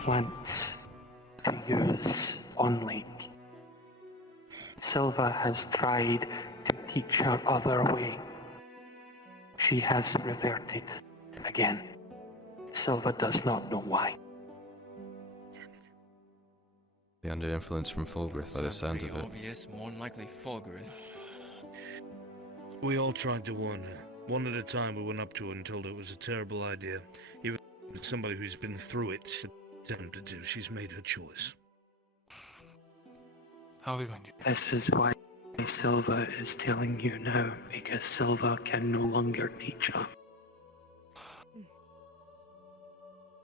implants to use on Lake. Silva has tried to teach her other way. She has reverted again. Silva does not know why. The under influence from Fulgrith by the sounds of it. Obvious, more than likely Fulgrith. We all tried to warn her. One at a time we went up to her and told her it was a terrible idea. Even somebody who's been through it attempted to. She's made her choice. How are we going to... This is why Silva is telling you now, because Silva can no longer teach her.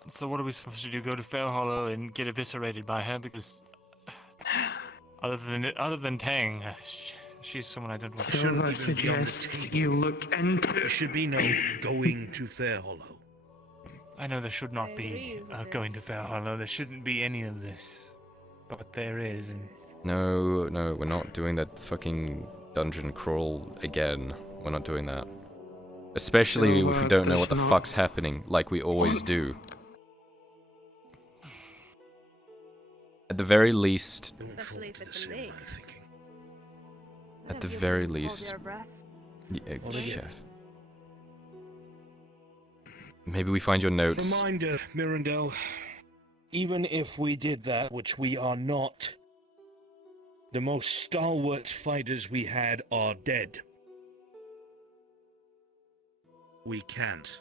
So what are we supposed to do? Go to Fair Hollow and get eviscerated by her? Because other than Tang, she's someone I don't want to... Silva suggests you look into... There should be no going to Fair Hollow. I know there should not be going to Fair Hollow. There shouldn't be any of this. But there is, and... No, we're not doing that fucking dungeon crawl again. We're not doing that. Especially if we don't know what the fuck's happening, like we always do. At the very least... Especially if it's a lake. At the very least... Hold your breath. Yeah, chef. Maybe we find your notes. Reminder, Mirandel. Even if we did that, which we are not, the most stalwart fighters we had are dead. We can't.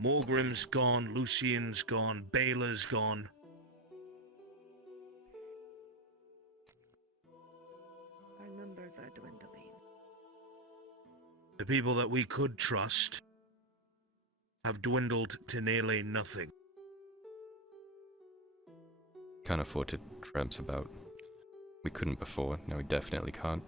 Morgrim's gone, Lucian's gone, Baylor's gone. Our numbers are dwindling. The people that we could trust have dwindled to nearly nothing. Can't afford to tramps about. We couldn't before, now we definitely can't.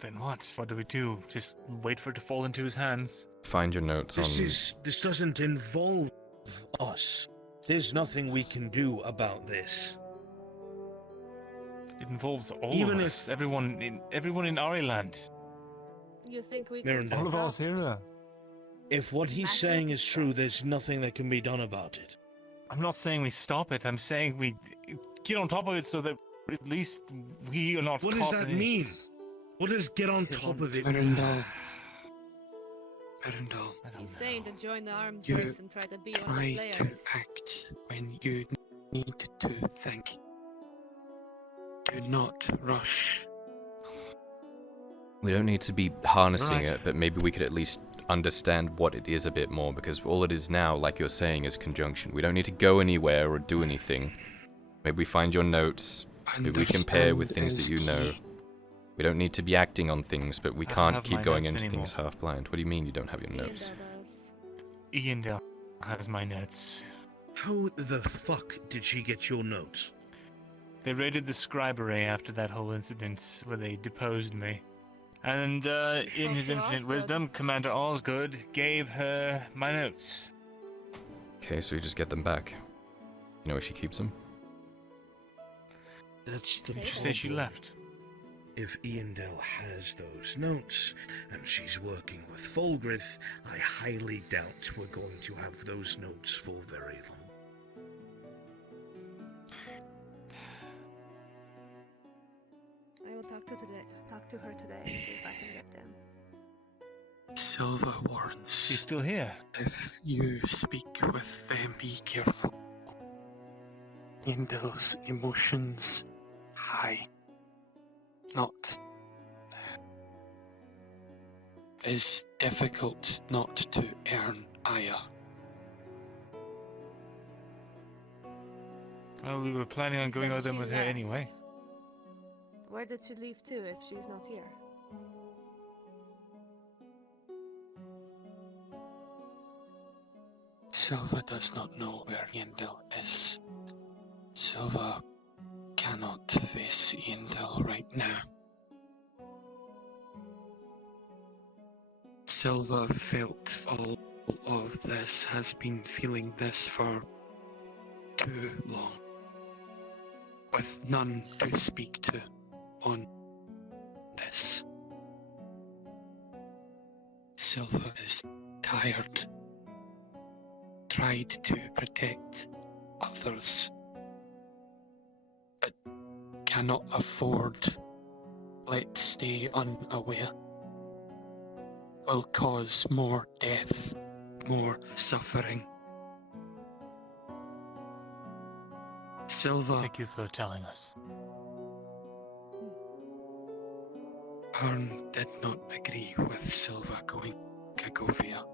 Then what? What do we do? Just wait for it to fall into his hands? Find your notes on... This doesn't involve us. There's nothing we can do about this. It involves all Even of us. Everyone in Ariland. You think we Miranda. can All of stop? here. If what he's saying is true, there's nothing that can be done about it. I'm not saying we stop it. I'm saying we get on top of it so that at least we are not What caught does that in it. mean? What does get on top of it mean? Mirandel. I don't He's know. saying to join the arms You race and try to be one of the Try to players. act when you need to think. Do not rush. We don't need to be harnessing Right. it, but maybe we could at least understand what it is a bit more, because all it is now, like you're saying, is conjunction. We don't need to go anywhere or do anything. Maybe we find your notes, maybe we compare with things that you know. We don't need to be acting on things, but we I don't can't have keep my going notes into anymore. things half-blind. What do you mean you don't have your notes? Iandel has my notes. How the fuck did she get your notes? They raided the scribery after that whole incident where they deposed me. And in his to infinite Osgood. wisdom, Commander Osgood gave her my notes. Okay, so we just get them back. You know where she keeps them? That's the She She said she problem. left. If Iandel has those notes, and she's working with Fulgrith, I highly doubt we're going to have those notes for very long. I will talk to her today and see if I can get them. Silva warns. She's still here. If you speak with them, be careful. Endel's emotions high. Not. It's difficult not to earn ire. Well, we were planning on going So over them she with her left. anyway. Where did she leave to if she's not here? Silva does not know where Endel is. Silva cannot face Endel right now. Silva felt all of this, has been feeling this for too long. With none to speak to, on this. Silva is tired. Tried to protect others, but cannot afford let stay unaware. Will cause more death, more suffering. Silva Thank you for telling us. Hearn did not agree with Silva going to Gagovia.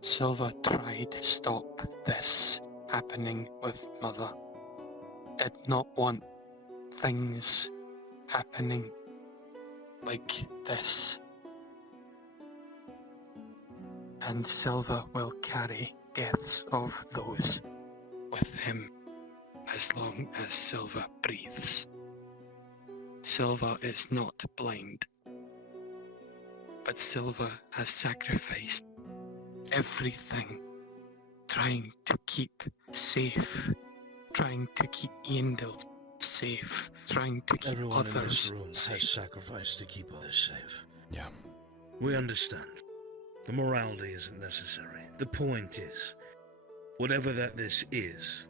Silva tried to stop this happening with Mother. Did not want things happening like this. And Silva will carry deaths of those with him as long as Silva breathes. Silva is not blind, but Silva has sacrificed everything, trying to keep safe, trying to keep Eindel safe, trying to keep Everyone in this others room safe. has sacrificed to keep others safe. Yeah. We understand. The morality isn't necessary. The point is, whatever this is,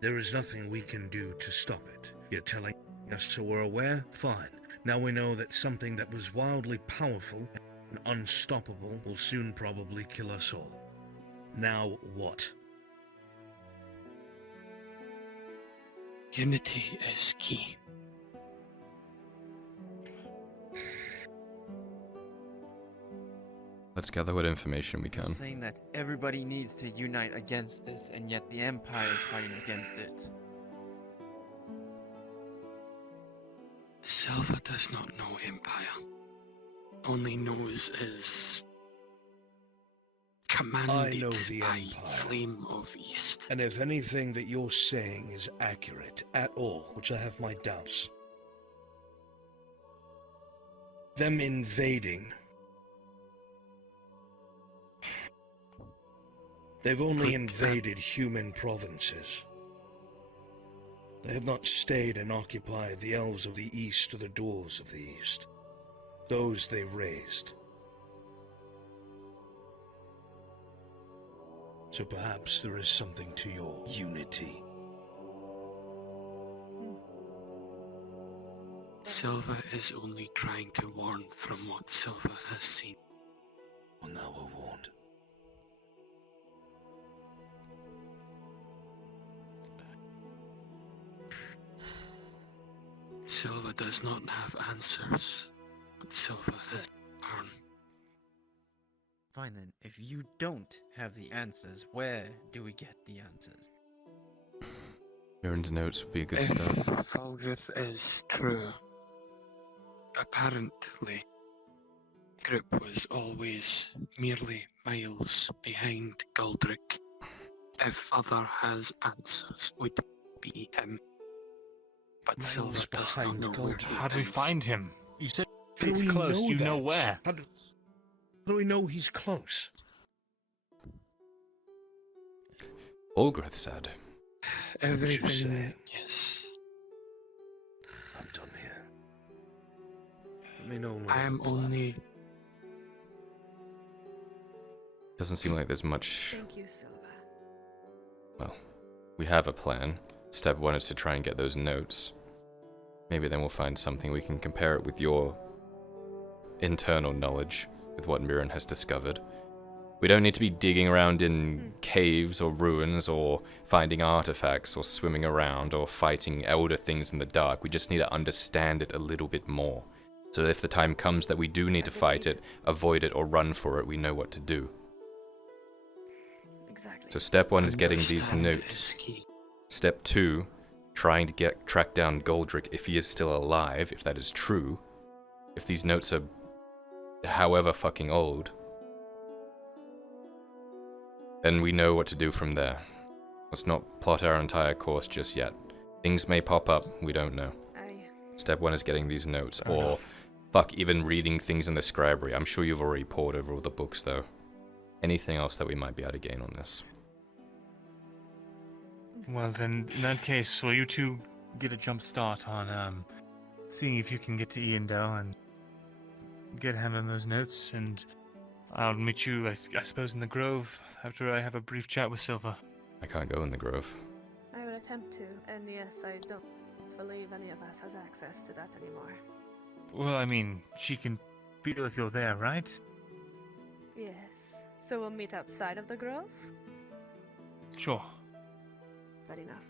there is nothing we can do to stop it. You're telling us so we're aware? Fine. Now we know that something that was wildly powerful and unstoppable will soon probably kill us all. Now what? Unity is key. Let's gather what information we can. Saying that everybody needs to unite against this, and yet the Empire is fighting against it. Silva does not know Empire. Only knows is commanded know the by Empire. Flame of East. And if anything that you're saying is accurate at all, which I have my doubts, them invading, they've only invaded human provinces. They have not stayed and occupied the elves of the East or the dwarves of the East. Those they raised. So perhaps there is something to your unity. Silva is only trying to warn from what Silva has seen. Well, now we're warned. Silva does not have answers, but Silva has earned. Fine then, if you don't have the answers, where do we get the answers? Aaron's notes would be a good If start. Fulgrith is true, apparently, Group was always merely miles behind Goldrick. If Other has answers, would be him. But Miles Silva does not behind know where Goldrick. he How do we is. find him? You said How do it's we close. know Do you know that? where? How do we know he's close? Olgrith said. Everything, saying? yes. I'm done here. Let me know when I am we have a plan. only Doesn't seem like there's much. Thank you, Silva. Well, we have a plan. Step one is to try and get those notes. Maybe then we'll find something we can compare it with your internal knowledge, with what Mirren has discovered. We don't need to be digging around in caves or ruins or finding artifacts or swimming around or fighting elder things in the dark. We just need to understand it a little bit more. So that if the time comes that we do need to fight it, avoid it, or run for it, we know what to do. Exactly. So step one is getting these understand notes. is key. Step 2, trying to track down Goldrick if he is still alive, if that is true. If these notes are however fucking old, then we know what to do from there. Let's not plot our entire course just yet. Things may pop up, we don't know. Step 1 is getting these notes, Fair or enough. fuck, even reading things in the scribery. I'm sure you've already pored over all the books though. Anything else that we might be able to gain on this? Well, then, in that case, will you two get a jump start on seeing if you can get to Iandel and get him on those notes, and I'll meet you, I suppose, in the Grove after I have a brief chat with Silva. I can't go in the Grove. I will attempt to, and yes, I don't believe any of us has access to that anymore. Well, I mean, she can feel if you're there, right? Yes. So we'll meet outside of the grove? Sure. Good enough.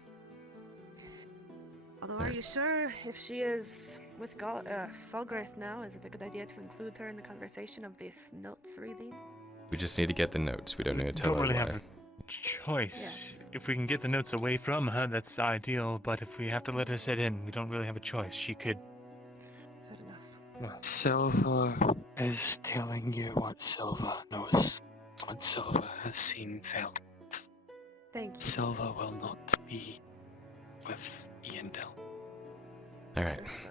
Although, are you sure if she is with Falgraith now, is it a good idea to include her in the conversation of this notes reading? We just need to get the notes. We don't need to tell Don't her really why. have a choice. Yes. If we can get the notes away from her, that's ideal, but if we have to let her sit in, we don't really have a choice. She could... Good enough. Well, Silva is telling you what Silva knows, what Silva has seen, felt. Thank you. Silva will not be with Iandel. Alright, Understood.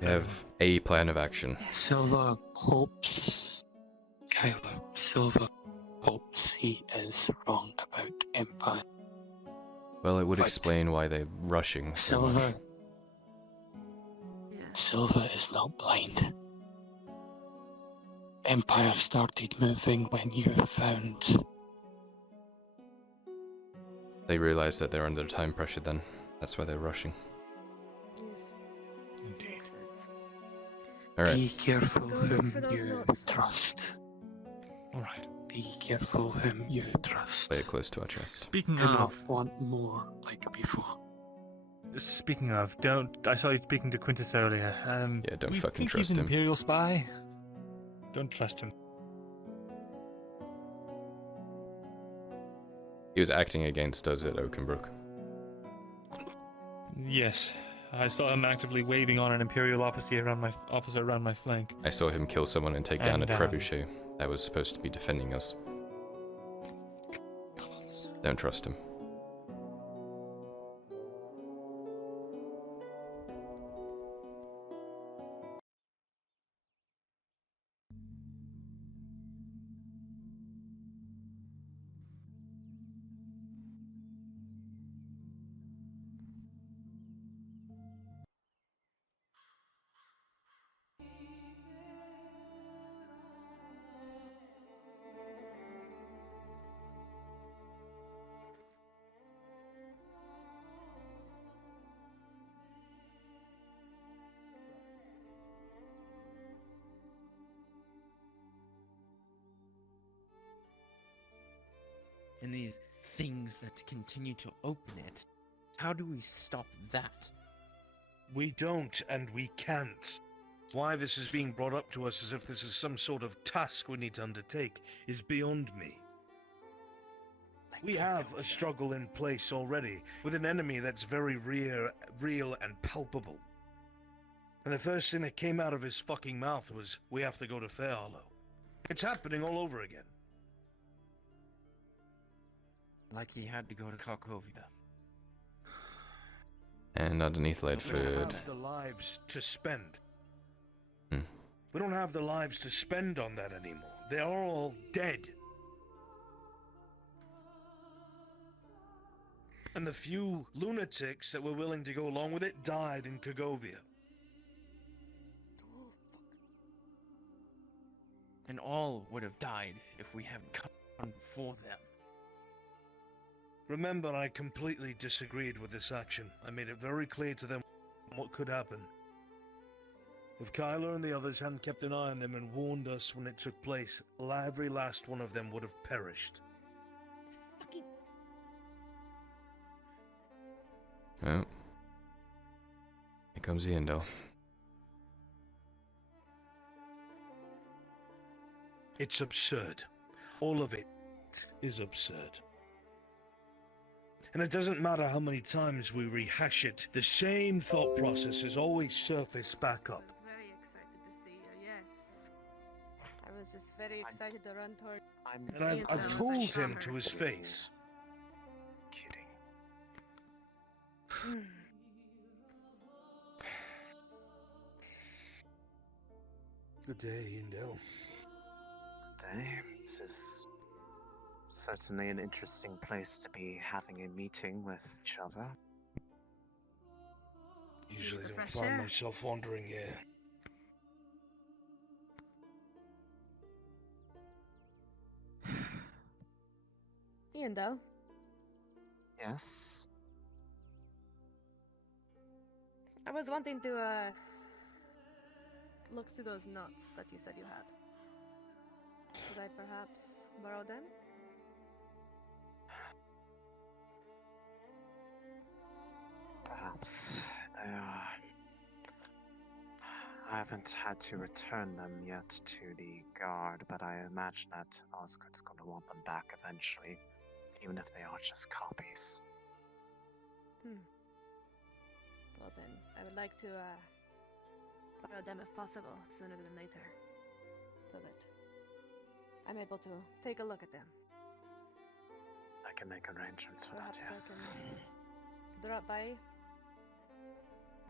we have a plan of action. Silva hopes, Kyler, Silva hopes he is wrong about Empire. Well, it would But explain why they're rushing so much. Silva, Yeah. Silva is not blind. Empire started moving when you found. They realize that they're under time pressure then. That's why they're rushing. Yes. indeed. Makes sense. Alright, Be careful Go look whom for those you notes. trust. Alright. Be careful whom you trust. play it close to our chest. Speaking Do not of... want more like before. Speaking of, I saw you speaking to Quintus earlier. Yeah, don't we fucking think trust he's an him. Imperial spy. Don't trust him. He was acting against us at Oakenbrook. Yes, I saw him actively waving on an Imperial officer around my flank. I saw him kill someone and take down a And, trebuchet that was supposed to be defending us. Don't trust him. And these things that continue to open it, how do we stop that? We don't, and we can't. Why this is being brought up to us as if this is some sort of task we need to undertake is beyond me. We have a struggle in place already, with an enemy that's very real and palpable. And the first thing that came out of his fucking mouth was, we have to go to Fairhollow. It's happening all over again. Like he had to go to Karkovia. And underneath We don't Ledford. have the lives to spend. Hmm. We don't have the lives to spend on that anymore. They are all dead. And the few lunatics that were willing to go along with it died in Kagovia. And all would have died if we hadn't come for them. Remember, I completely disagreed with this action. I made it very clear to them what could happen. If Kyler and the others hadn't kept an eye on them and warned us when it took place, every last one of them would have perished. Fucking. Oh. Here comes Iandel. It's absurd. All of it is absurd. And it doesn't matter how many times we rehash it, the same thought processes always surface back up. Very excited to see you, yes. I was just very excited to run toward. I'm And I've Seeing them told as I saw him her. to his face. Kidding. Hmm. Good day, Indel. Day. This is certainly an interesting place to be having a meeting with each other. Usually the don't fresh find air. myself wandering here. Ian, though, Yes. I was wanting to look through those notes that you said you had. Could I perhaps borrow them? Perhaps they are. I haven't had to return them yet to the guard, but I imagine that Osgood's going to want them back eventually, even if they are just copies. Well then, I would like to borrow them if possible, sooner than later, so that I'm able to take a look at them. I can make arrangements for that, Perhaps yes. I can drop by,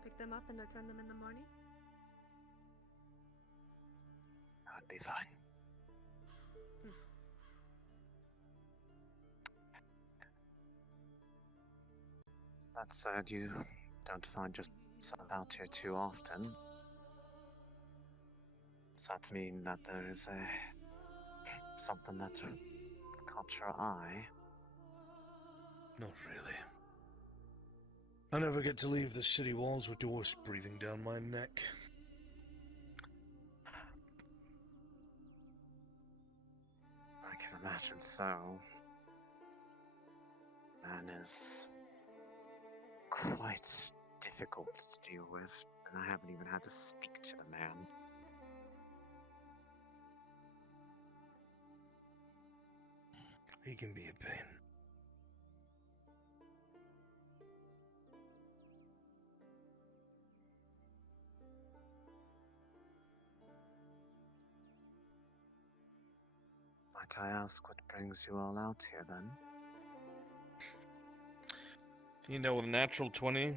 pick them up, and return them in the morning. That would be fine. That said, you don't find yourself out here too often. Does that mean that there is something that caught your eye? Not really. I never get to leave the city walls with doors breathing down my neck. I can imagine so. Man is quite difficult to deal with, and I haven't even had to speak to the man. He can be a pain. Might I ask what brings you all out here then? You know, with a natural 20,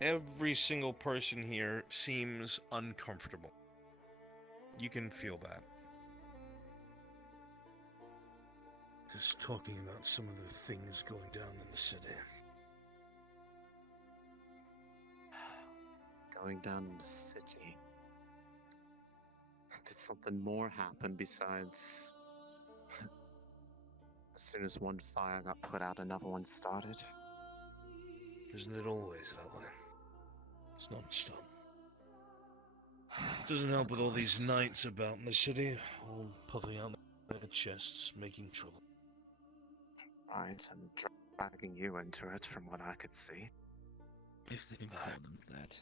every single person here seems uncomfortable. You can feel that. Just talking about some of the things going down in the city. Going down in the city. Did something more happen besides... As soon as one fire got put out, another one started? Isn't it always that way? It's non-stop. Doesn't help with all these knights about in the city, all puffing out their chests, making trouble. Right, and dragging you into it from what I could see. If they can call them that.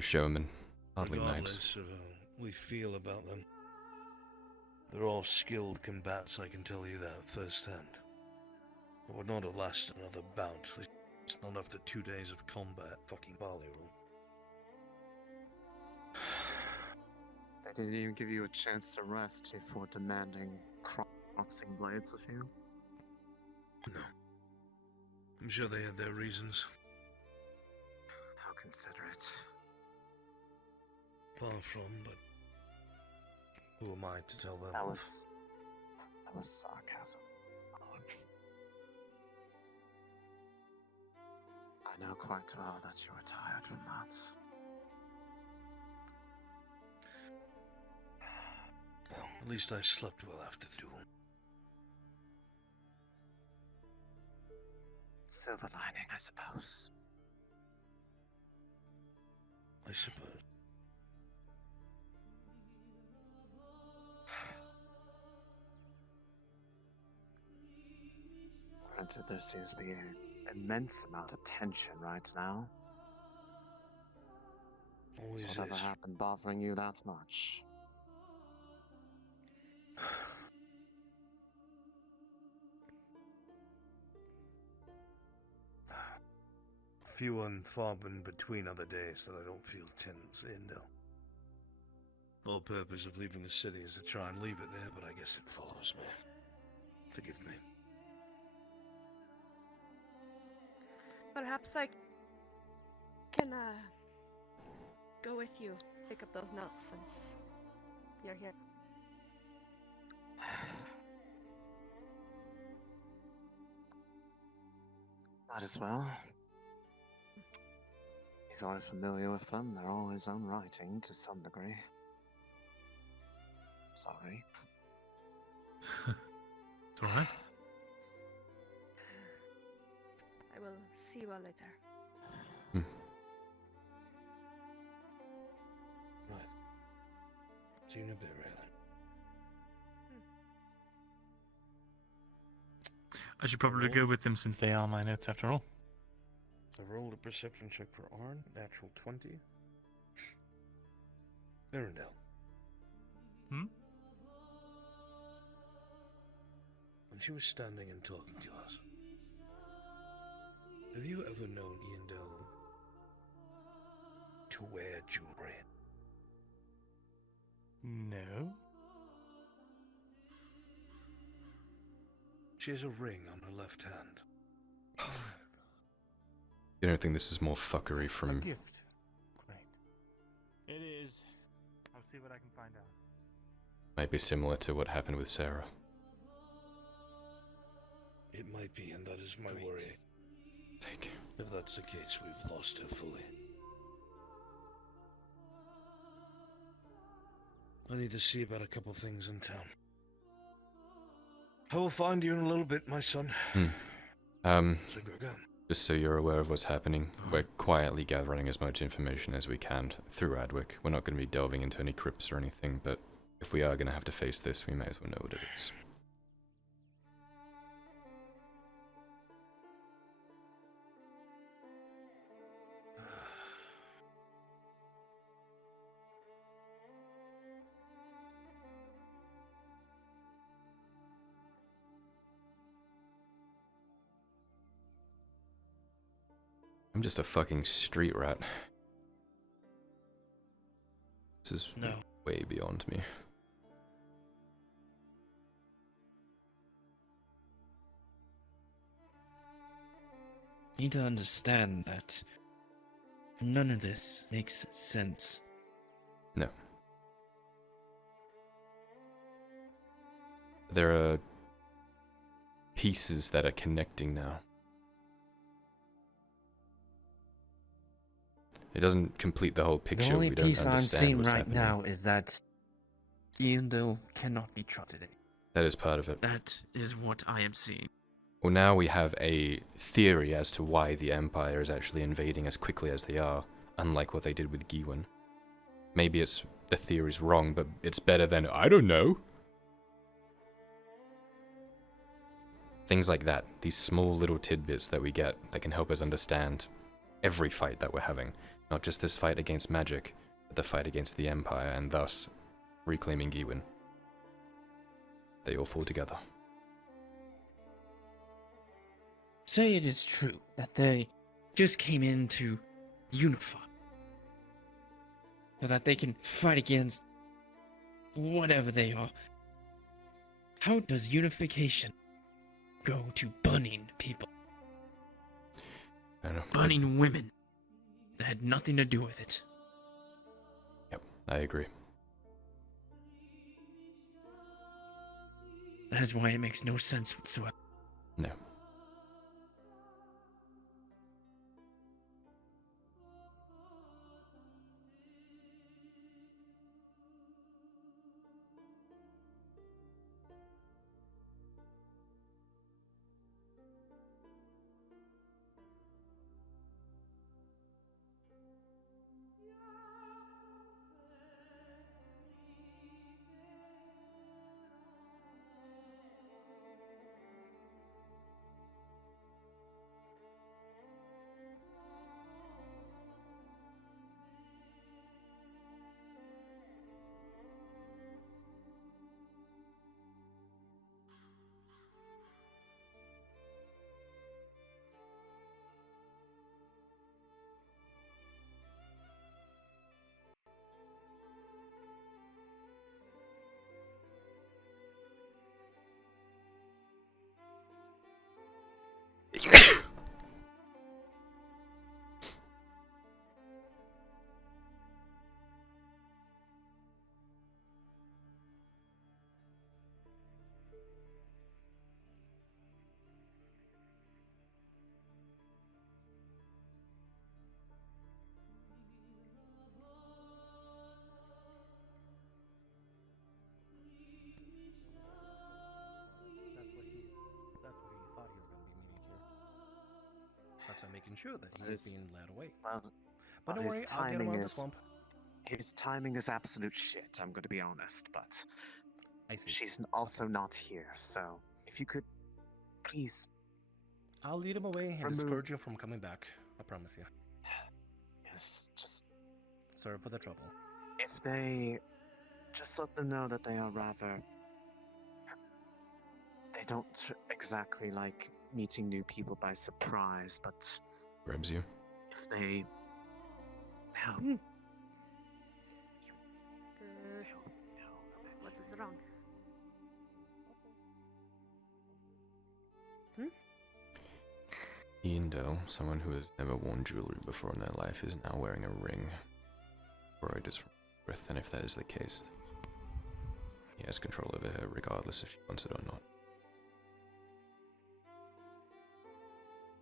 Showman. Hardly knights. Regardless of how we feel about them, they're all skilled combats, I can tell you that firsthand. It would not have lasted another bout, at least not after 2 days of combat, fucking barley roll. They didn't even give you a chance to rest before demanding crossing blades of you? No. I'm sure they had their reasons. How considerate. Far from, but who am I to tell them? That was sarcasm. I know quite well that you were tired from that. Well, at least I slept well after the duel. Silver lining, I suppose. I suppose. Granted, there seems to be an immense amount of tension right now. Always Has whatever is. happened bothering you that much? Few and far in between other days that I don't feel tense in, though. The whole purpose of leaving the city is to try and leave it there, but I guess it follows me. Forgive me. Perhaps I can go with you, pick up those notes since you're here. Might as well. He's already familiar with them. They're all his own writing to some degree. Sorry. It's alright. I will see you all later. Right. See you in a bit, Raylan. I should probably go with them since they are my notes after all. I rolled a perception check for Arn, natural 20. Mirandel. Hmm? When she was standing and talking to us, have you ever known Yandel to wear jewelry? No. She has a ring on her left hand. You don't think this is more fuckery A from... gift. Great. It is. I'll see what I can find out. Might be similar to what happened with Sarah. It might be, and that is my Great. worry. Take. If that's the case, we've lost her fully. I need to see about a couple things in town. I will find you in a little bit, my son. So go. Just so you're aware of what's happening, we're quietly gathering as much information as we can through Adwick. We're not going to be delving into any crypts or anything, but if we are going to have to face this, we may as well know what it is. I'm just a fucking street rat. This is way beyond me. You need to understand that none of this makes sense. No. There are pieces that are connecting now. It doesn't complete the whole picture. The only We don't piece I'm understand seeing what's right happening. now is that Eondil cannot be trusted. That is part of it. That is what I am seeing. Well, now we have a theory as to why the Empire is actually invading as quickly as they are, unlike what they did with Giwen. Maybe the theory's wrong, but it's better than, I don't know. Things like that, these small little tidbits that we get that can help us understand every fight that we're having. Not just this fight against magic, but the fight against the Empire, and thus reclaiming Giwen. They all fall together. Say it is true that they just came in to unify. So that they can fight against whatever they are. How does unification go to bunning people? I don't know. Bunning women that had nothing to do with it. Yep, I agree. That is why it makes no sense whatsoever. No. making sure that he His- is being led away. Well, But don't his worry, I'll get him timing out of the is swamp. his timing is absolute shit. I'm going to be honest, but I see. she's also not here. So if you could, please, I'll lead him away and remove- discourage him from coming back. I promise you. yes, just Sorry for the trouble. if they, just let them know that they are rather. They don't exactly like meeting new people by surprise, but Grabs you. if they. No. Uh, what is wrong? Ian Doe, someone who has never worn jewelry before in their life, is now wearing a ring. Borrowed from Earth, and if that is the case, he has control over her regardless if she wants it or not.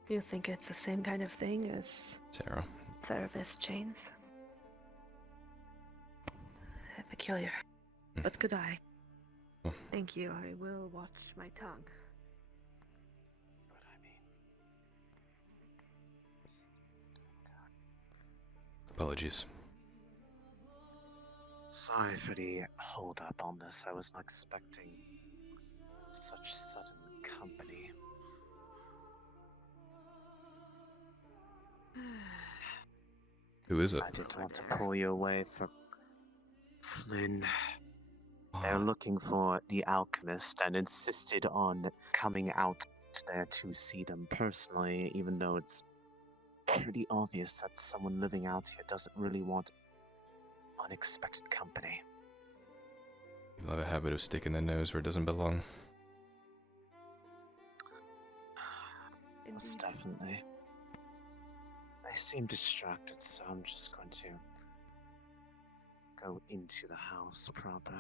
You think it's the same kind of thing as Sarah, Theravis chains? Peculiar. Hmm. But good eye. Oh. Thank you. I will watch my tongue. What I mean. apologies. Sorry for the hold up on this. I was not expecting such sudden company. Who is it? I didn't want to pull you away for Flynn. They're looking for the alchemist and insisted on coming out there to see them personally, even though it's pretty obvious that someone living out here doesn't really want unexpected company. People have a habit of sticking their nose where it doesn't belong. Most definitely. They seem distracted, so I'm just going to go into the house proper.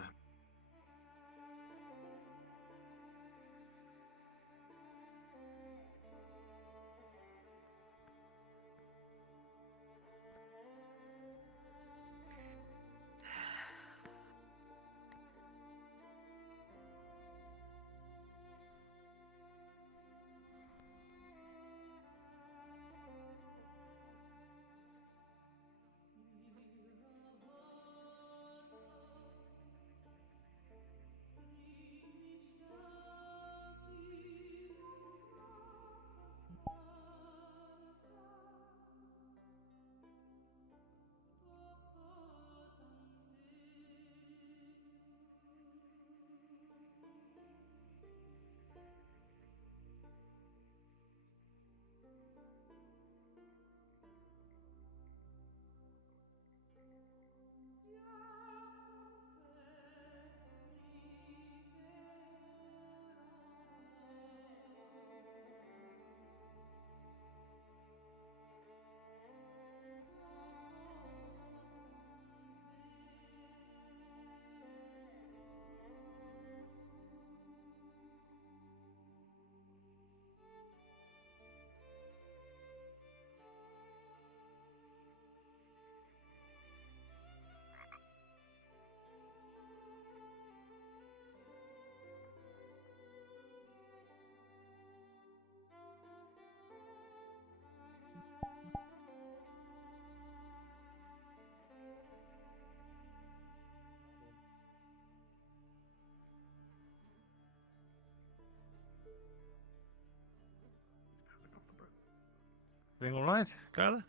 Everything all right, Kyler?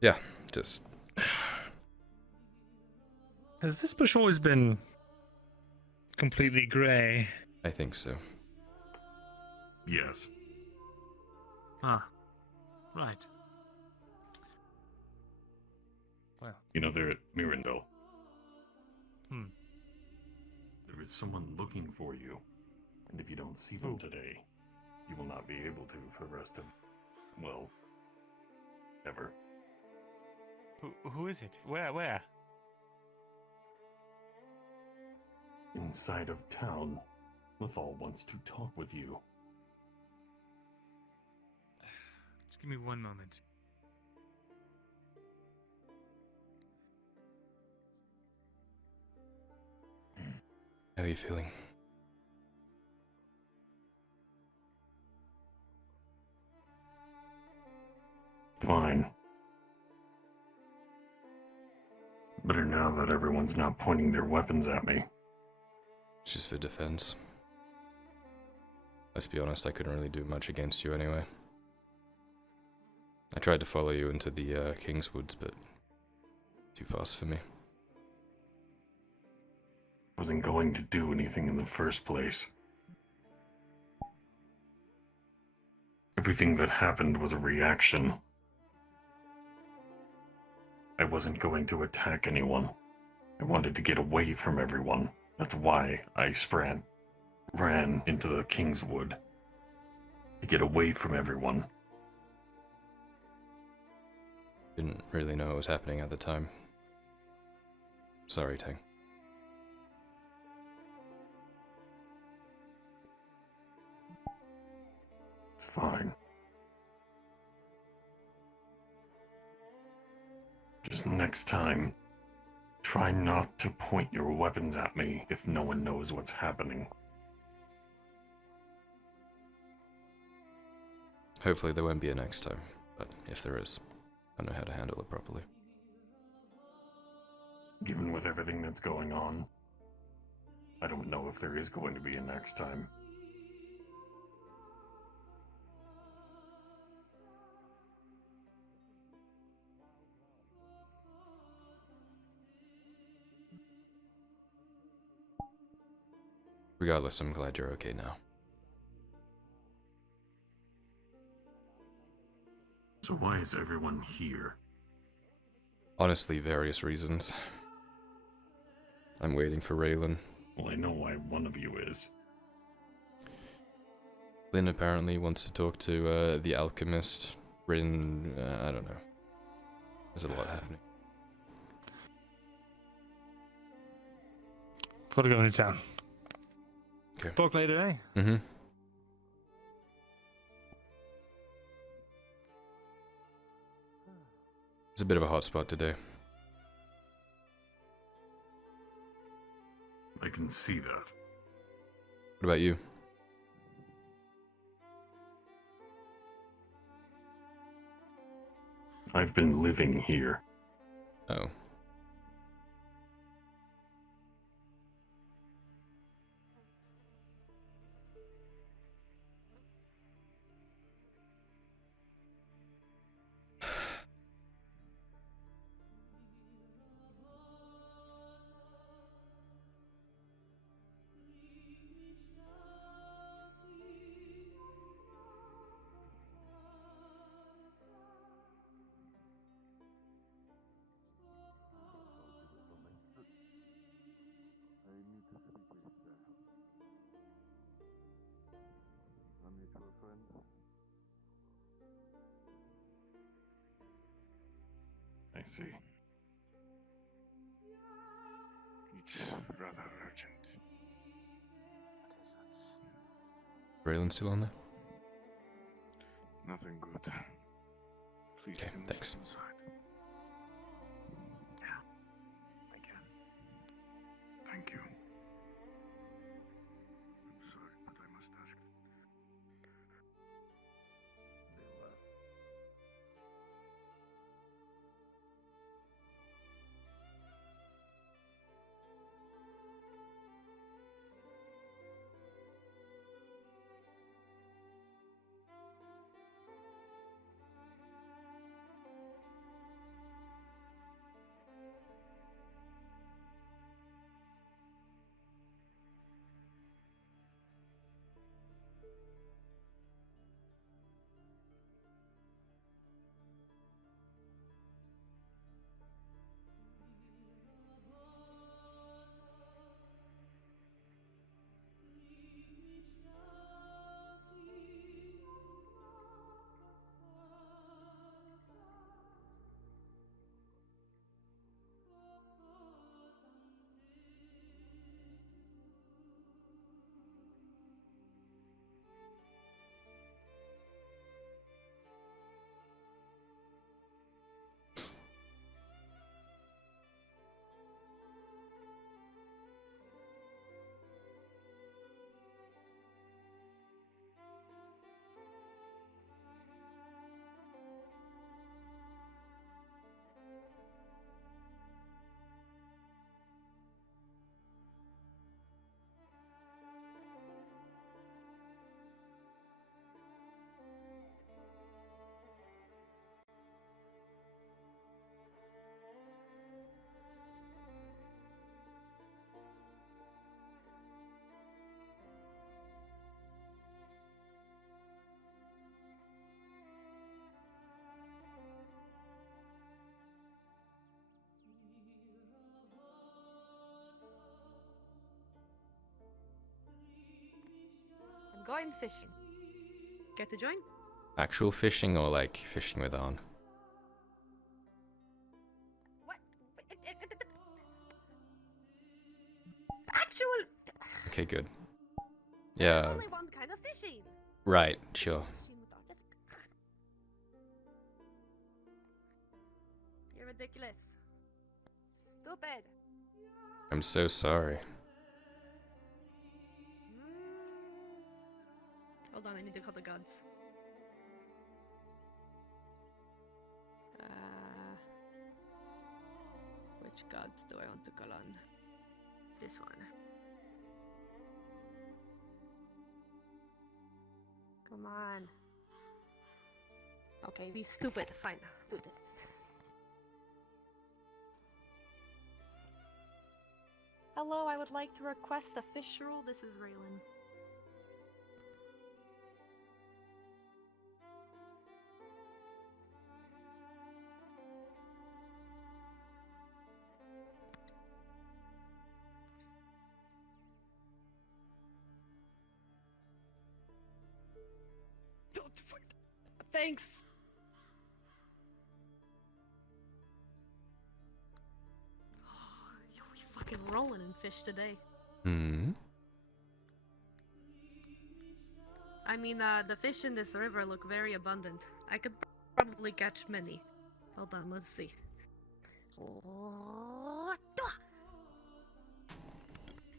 Yeah, just Has this bush always been completely grey? I think so. Yes. Ah, right. Well, You know, they're at Mirandel. hmm. There is someone looking for you. And if you don't see them Who? today, you will not be able to for the rest of, well, ever. Who is it? Where? Inside of town, Lethal wants to talk with you. Just give me one moment. How are you feeling? Now that everyone's not pointing their weapons at me. It's just for defense. Let's be honest, I couldn't really do much against you anyway. I tried to follow you into the King's Woods, but too fast for me. Wasn't going to do anything in the first place. Everything that happened was a reaction. I wasn't going to attack anyone. I wanted to get away from everyone. That's why I ran into the Kingswood. To get away from everyone. Didn't really know what was happening at the time. Sorry, Tang. It's fine. Just next time, try not to point your weapons at me if no one knows what's happening. Hopefully there won't be a next time, but if there is, I know how to handle it properly. Even with everything that's going on, I don't know if there is going to be a next time. Regardless, I'm glad you're okay now. So why is everyone here? Honestly, various reasons. I'm waiting for Raylan. Well, I know why one of you is. Lynn apparently wants to talk to the alchemist. Rin, I don't know. There's a lot happening. Gotta go into town. Okay. Talk later, eh? Mm-hmm. It's a bit of a hot spot today. I can see that. What about you? I've been living here. Oh. I see. It's rather urgent. What is it? Raylan still on there? Nothing good. Please Okay, can thanks. inside. I can. Thank you. I'm sorry, but I must ask. They left. going fishing. Care to join? Actual fishing or like fishing with on? What? Actual. Okay, good. There's Yeah, only one kind of fishing. right, sure. Fishing without it. You're ridiculous. Stupid. I'm so sorry. Hold on, I need to call the gods. Which gods do I want to call on? This one. Come on. Okay, be stupid. Fine, do this. Hello, I would like to request a fish roll. This is Raylan. Thanks. Yo, we fucking rolling in fish today. Hmm. I mean, the fish in this river look very abundant. I could probably catch many. Hold on, let's see.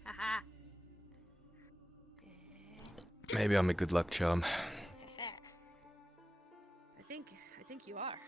Haha. Maybe I'm a good luck charm. I think you are.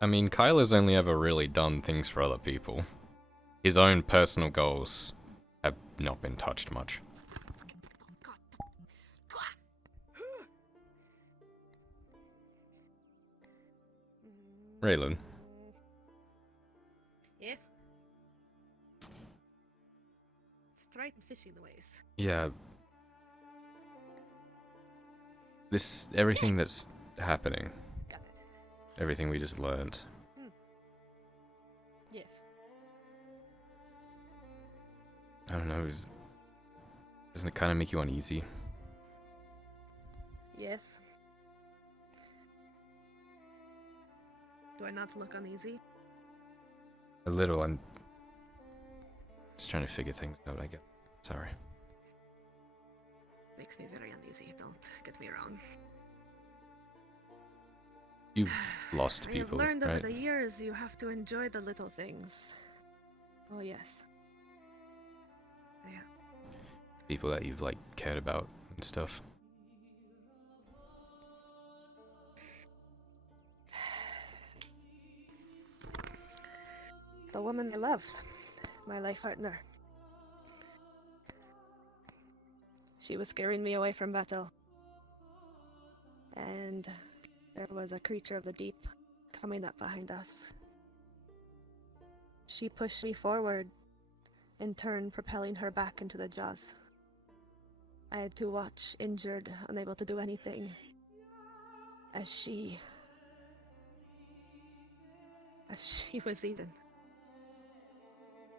I mean, Kyler's only ever really done things for other people. His own personal goals have not been touched much. Raylan. Yes. It's Triton fishing the ways. Yeah. Everything that's happening. Got it. Everything we just learned. Yes. I don't know, doesn't it kind of make you uneasy? Yes. Do I not look uneasy? A little, I'm just trying to figure things out, I guess. Sorry. Makes me very uneasy, don't get me wrong. You've lost people, I have learned right? over the years you have to enjoy the little things. Oh yes. Yeah. People that you've, like, cared about and stuff. The woman I loved, my life partner. She was scaring me away from battle. And there was a creature of the deep coming up behind us. She pushed me forward, in turn propelling her back into the jaws. I had to watch, injured, unable to do anything, as she was eaten.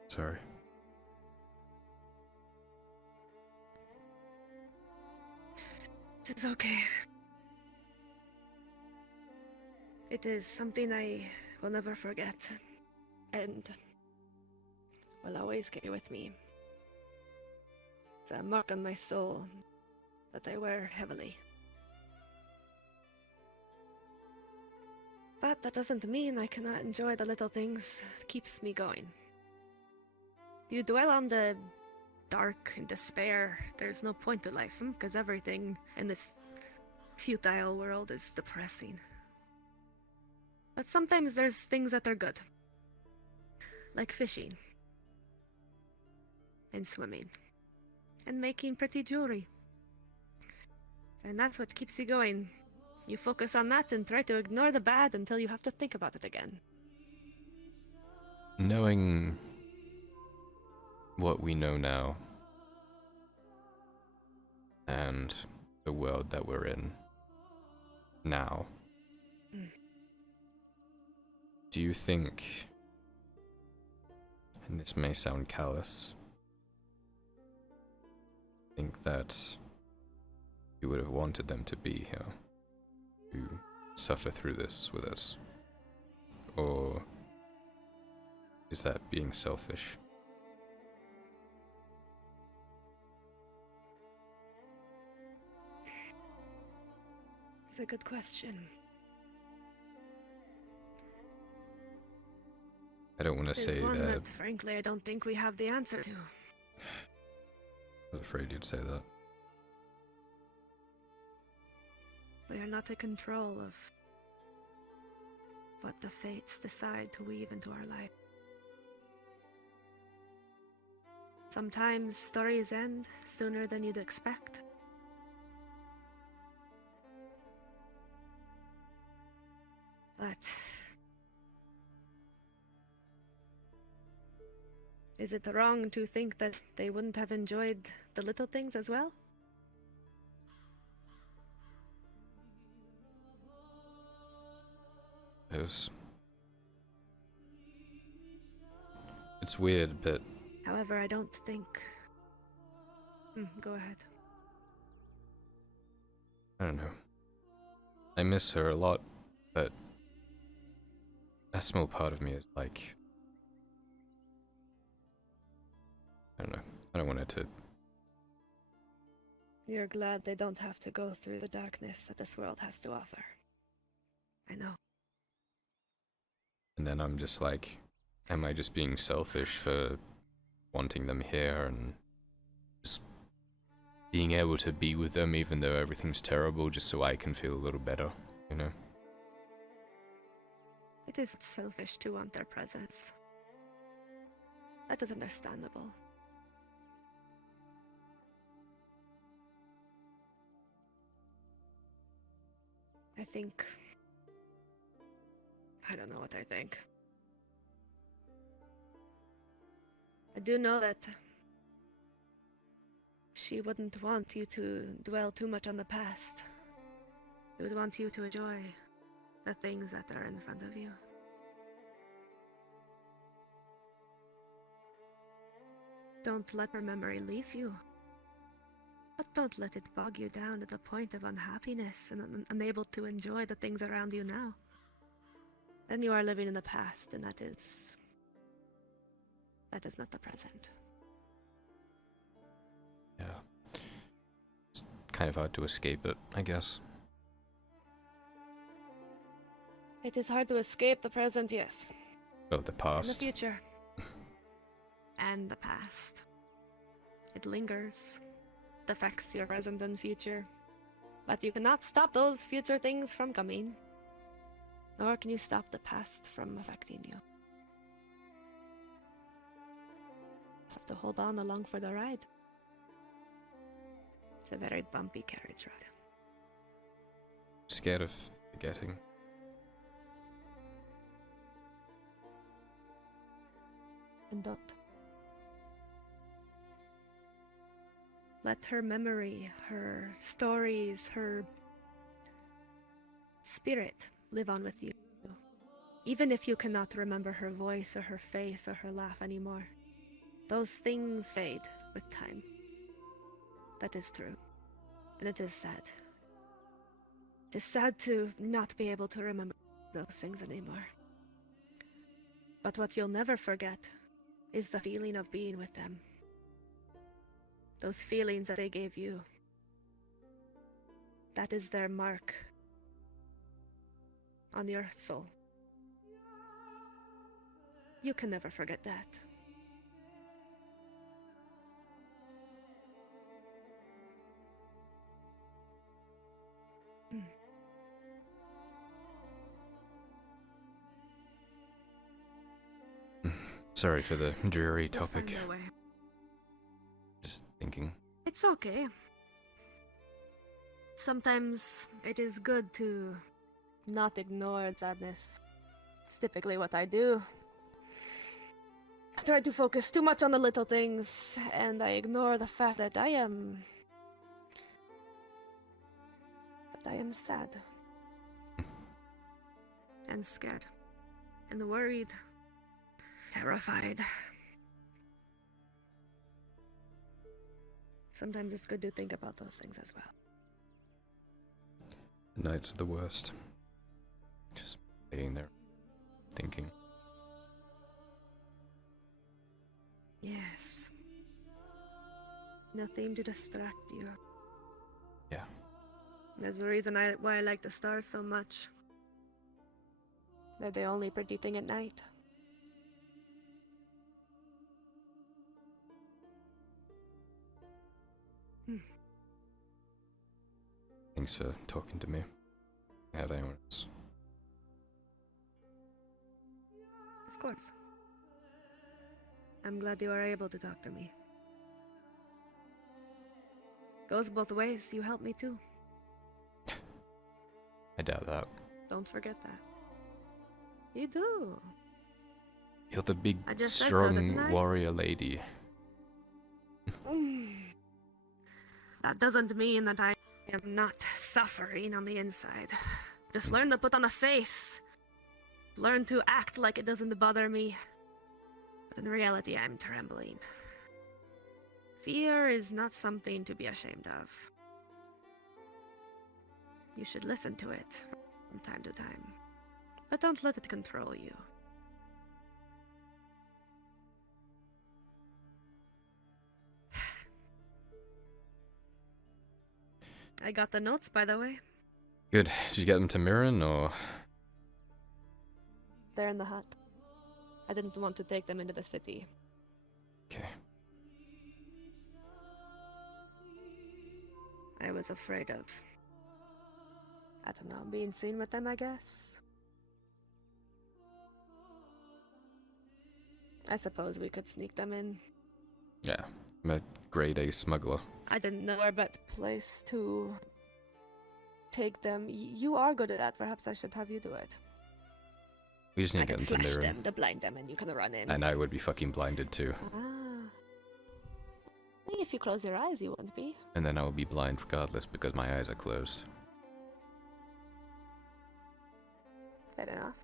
Sorry. It's okay. It is something I will never forget, and will always carry with me. It's a mark on my soul that I wear heavily. But that doesn't mean I cannot enjoy the little things that keeps me going. You dwell on the dark and despair, there's no point to life, because everything in this futile world is depressing. But sometimes there's things that are good. like fishing, and swimming, and making pretty jewelry. And that's what keeps you going. You focus on that and try to ignore the bad until you have to think about it again. Knowing what we know now, and the world that we're in now, do you think, and this may sound callous, think that you would have wanted them to be here, to suffer through this with us? Or is that being selfish? It's a good question. I don't want to It's say one that. that, frankly, I don't think we have the answer to. I was afraid you'd say that. We are not in control of what the fates decide to weave into our life. Sometimes stories end sooner than you'd expect. But is it wrong to think that they wouldn't have enjoyed the little things as well? It's weird, but However, I don't think... go ahead. I don't know. I miss her a lot, but a small part of me is like, I don't know. I don't want it to. You're glad they don't have to go through the darkness that this world has to offer. I know. And then I'm just like, am I just being selfish for wanting them here and just being able to be with them even though everything's terrible just so I can feel a little better, you know? It is selfish to want their presence. That is understandable. I think... I don't know what I think. I do know that she wouldn't want you to dwell too much on the past. She would want you to enjoy the things that are in front of you. Don't let her memory leave you. But don't let it bog you down to the point of unhappiness and unable to enjoy the things around you now. Then you are living in the past, and that is not the present. Yeah. It's kind of hard to escape it, I guess. It is hard to escape the present, yes. Well, the And past. the future. And the past. It lingers. It affects your present and future. But you cannot stop those future things from coming. Nor can you stop the past from affecting you. You have to hold on along for the ride. It's a very bumpy carriage ride. Scared of forgetting. And don't. Let her memory, her stories, her spirit live on with you. Even if you cannot remember her voice or her face or her laugh anymore. Those things fade with time. That is true. And it is sad. It is sad to not be able to remember those things anymore. But what you'll never forget is the feeling of being with them. Those feelings that they gave you. That is their mark on your soul. You can never forget that. Sorry for the dreary We'll topic. find a way. Just thinking. It's okay. Sometimes it is good to not ignore sadness. It's typically what I do. I try to focus too much on the little things, and I ignore the fact that I am sad. And scared. And worried. Terrified. Sometimes it's good to think about those things as well. The nights are the worst. Just being there, thinking. Yes. Nothing to distract you. Yeah. There's a reason why I like the stars so much. They're the only pretty thing at night. Thanks for talking to me. Have anyone else? Of course. I'm glad you are able to talk to me. Goes both ways. You help me too. I doubt that. Don't forget that. You do. You're the big, I just said so, didn't strong I? warrior lady. That doesn't mean that I am not suffering on the inside. Just learn to put on a face. Learn to act like it doesn't bother me. But in reality, I'm trembling. Fear is not something to be ashamed of. You should listen to it from time to time. But don't let it control you. I got the notes, by the way. Good. Did you get them to Mirren, or...? They're in the hut. I didn't want to take them into the city. Okay. I was afraid of... I don't know, being seen with them, I guess. I suppose we could sneak them in. Yeah. I'm a grade A smuggler. I didn't know a better place to take them. You are good at that. Perhaps I should have you do it. We just need I to get could them to flash Mirren. them to blind them, and you can run in. And I would be fucking blinded too. Ah. I think if you close your eyes, you won't be. And then I will be blind regardless because my eyes are closed. Fair enough.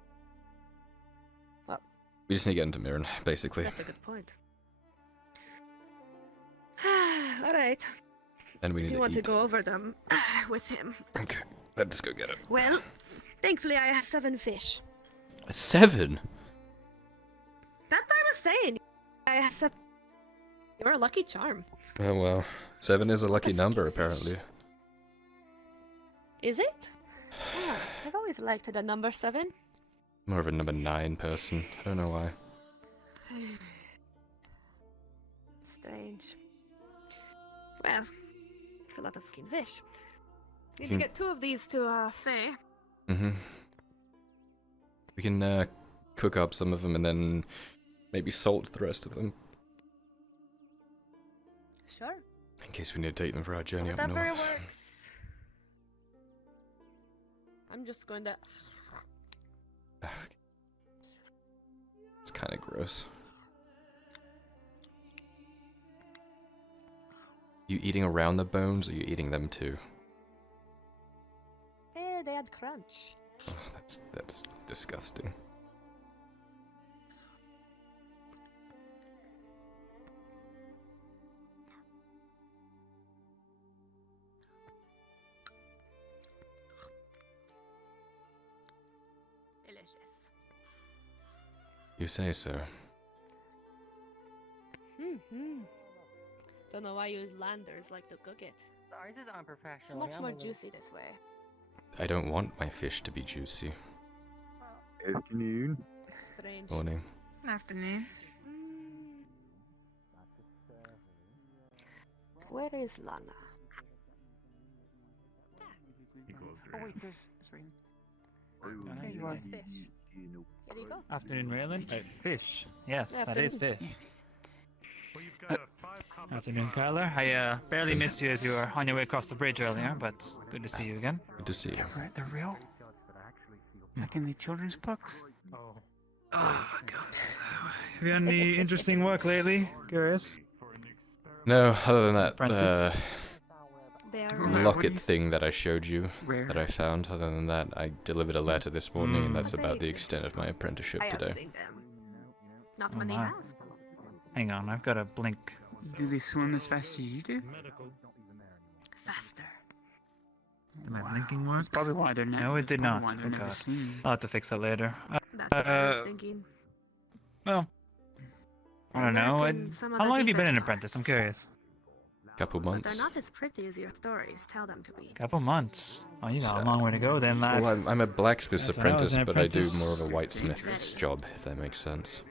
Well, We just need to get into Mirren, basically. that's a good point. All right. And we need Do you to want to eat. go over them with him? Okay, let's go get it. Well, thankfully I have 7 fish. 7? That's what I was saying. I have 7. You're a lucky charm. Oh well. 7 is a lucky number, apparently. Is it? Yeah, I've always liked the number 7. More of a number 9 person. I don't know why. Strange. Well, it's a lot of fucking fish. Need to Can- get 2 of these to Faye. Mm-hmm. We can cook up some of them and then maybe salt the rest of them. Sure. In case we need to take them for our journey up Whatever north. works. I'm just going to... It's kind of gross. You eating around the bones, or you eating them too? Hey, they had crunch. Oh, that's disgusting. Delicious. You say so. Don't know why you landers like to cook it. Sorry, this is It's unprofessional. much more juicy this way. I don't want my fish to be juicy. Afternoon. Strange. Morning. Afternoon. Where is Lana? He goes Oh there. wait, there's Rain. Oh, There you are. Fish. There you go. Afternoon, Raylan. Fish. Yes, that is fish. Afternoon, Kyler. I barely missed you as you were on your way across the bridge earlier, but good to see you again. Good to see you. They're real? Like in the children's books? Oh, God. Have you had any interesting work lately? Curious. No, other than that, Apprentice? They are locket thing that I showed you, Rare. that I found. Other than that, I delivered a letter this morning, and that's about the extent of my apprenticeship I have today. seen them. Not Oh many my. have. Hang on, I've got a blink. Do they swim as fast as you do? Faster. Did my blinking work? That's probably why they're never. No, it did not. Why they're Oh, never God. seen. I'll have to fix that later. That's what I was Uh, thinking. Well, I don't know. American, some of How the long have you been deepest an apprentice? I'm parts. curious. Couple But months. they're not as pretty as your stories tell them to be. Couple months. Oh, you got So- a long way to go then, lad. Well, I'm a blacksmith's That's when I was apprentice, an but I do apprentice. more of a whitesmith's job, if that makes sense.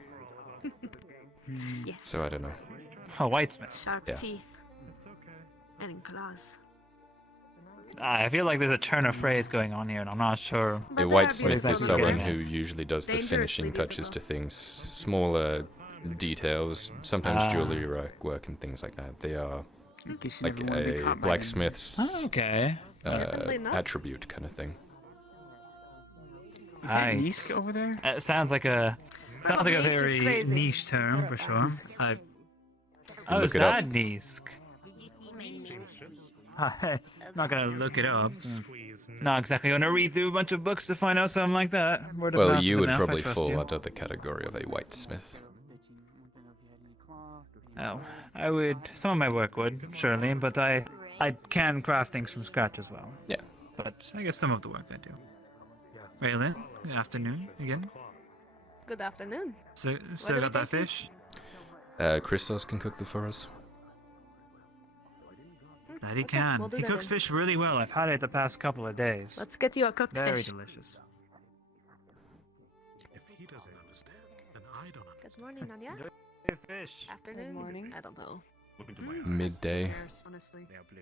Yes. So I don't know. Oh, whitesmith. Sharp Yeah. teeth. And claws. I feel like there's a turn of phrase going on here, and I'm not sure. But A they are whitesmith beautiful is someone beginnings. who usually does the Dangerously finishing touches to beautiful. things, smaller details, sometimes Ah. jewelry work and things like that. They are In case you like never want to be a caught by blacksmith's Oh, okay. Definitely not. attribute kind of thing. Is that Nice. Nisk over there? It sounds like a Probably she's very crazy. niche term for sure. Oh, Look is it up. that Nisk? I'm not gonna look it up. Not exactly gonna read through a bunch of books to find out something like that. Word of Well, mouth you is would enough, I probably trust fall you. under the category of a whitesmith. Oh, I would. Some of my work would surely, but I can craft things from scratch as well. Yeah. But I guess some of the work I do. Raylan, good afternoon again. Good afternoon. So, do still we got that take fish? Christos can cook them for us. That he Okay, can. we'll do He that cooks then. fish really well. I've had it the past couple of days. Let's get you a cooked Very fish. delicious. Good morning, Nanya. Fish. Afternoon. morning. I don't know. Midday. Honestly. They are blue.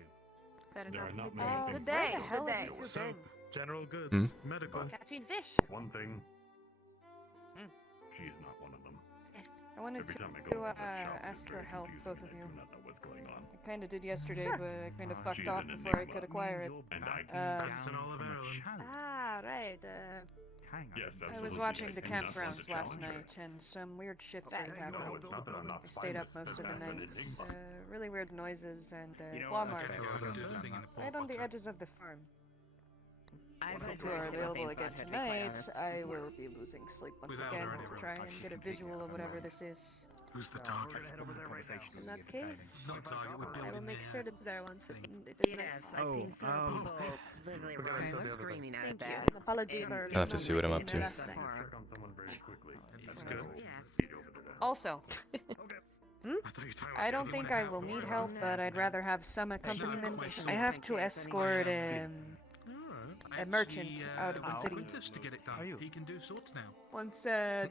Fair There are enough. not many Good things day. Where the hell Good have day. you two So, been? general goods, Hmm? medical. Catching fish. One thing. She is not one of them. I wanted Every to time I go into that shop, ask it's your very help, confusing both and of I you. do not know what's going on. I kind of did yesterday, Sure. but I kind of fucked She's off an before I enigma. could acquire it. And I Preston Oliver Ireland. Ah, right. Yes, I absolutely. was watching the I do not want campgrounds to last challenge her. night, and some weird shit started Right. No, happening. it's not that I'm not I stayed up fine with most of the that, night. it's an enigma. Really weird noises and You know, Walmarts. Right on the edges of the farm. If you are available again tonight, I will be losing sleep once again to try and get a visual of whatever this is. Who's the target? In that case, I will make sure to be there once it is Yes, night. I've seen several people literally run screaming at Thank you. that. An apology for. I'll have to see what I'm up to. last night. Check on someone very quickly. That's good. Yes. Also, I don't think I will need help, but I'd rather have some accompaniment. I have to escort a merchant out of the city. Once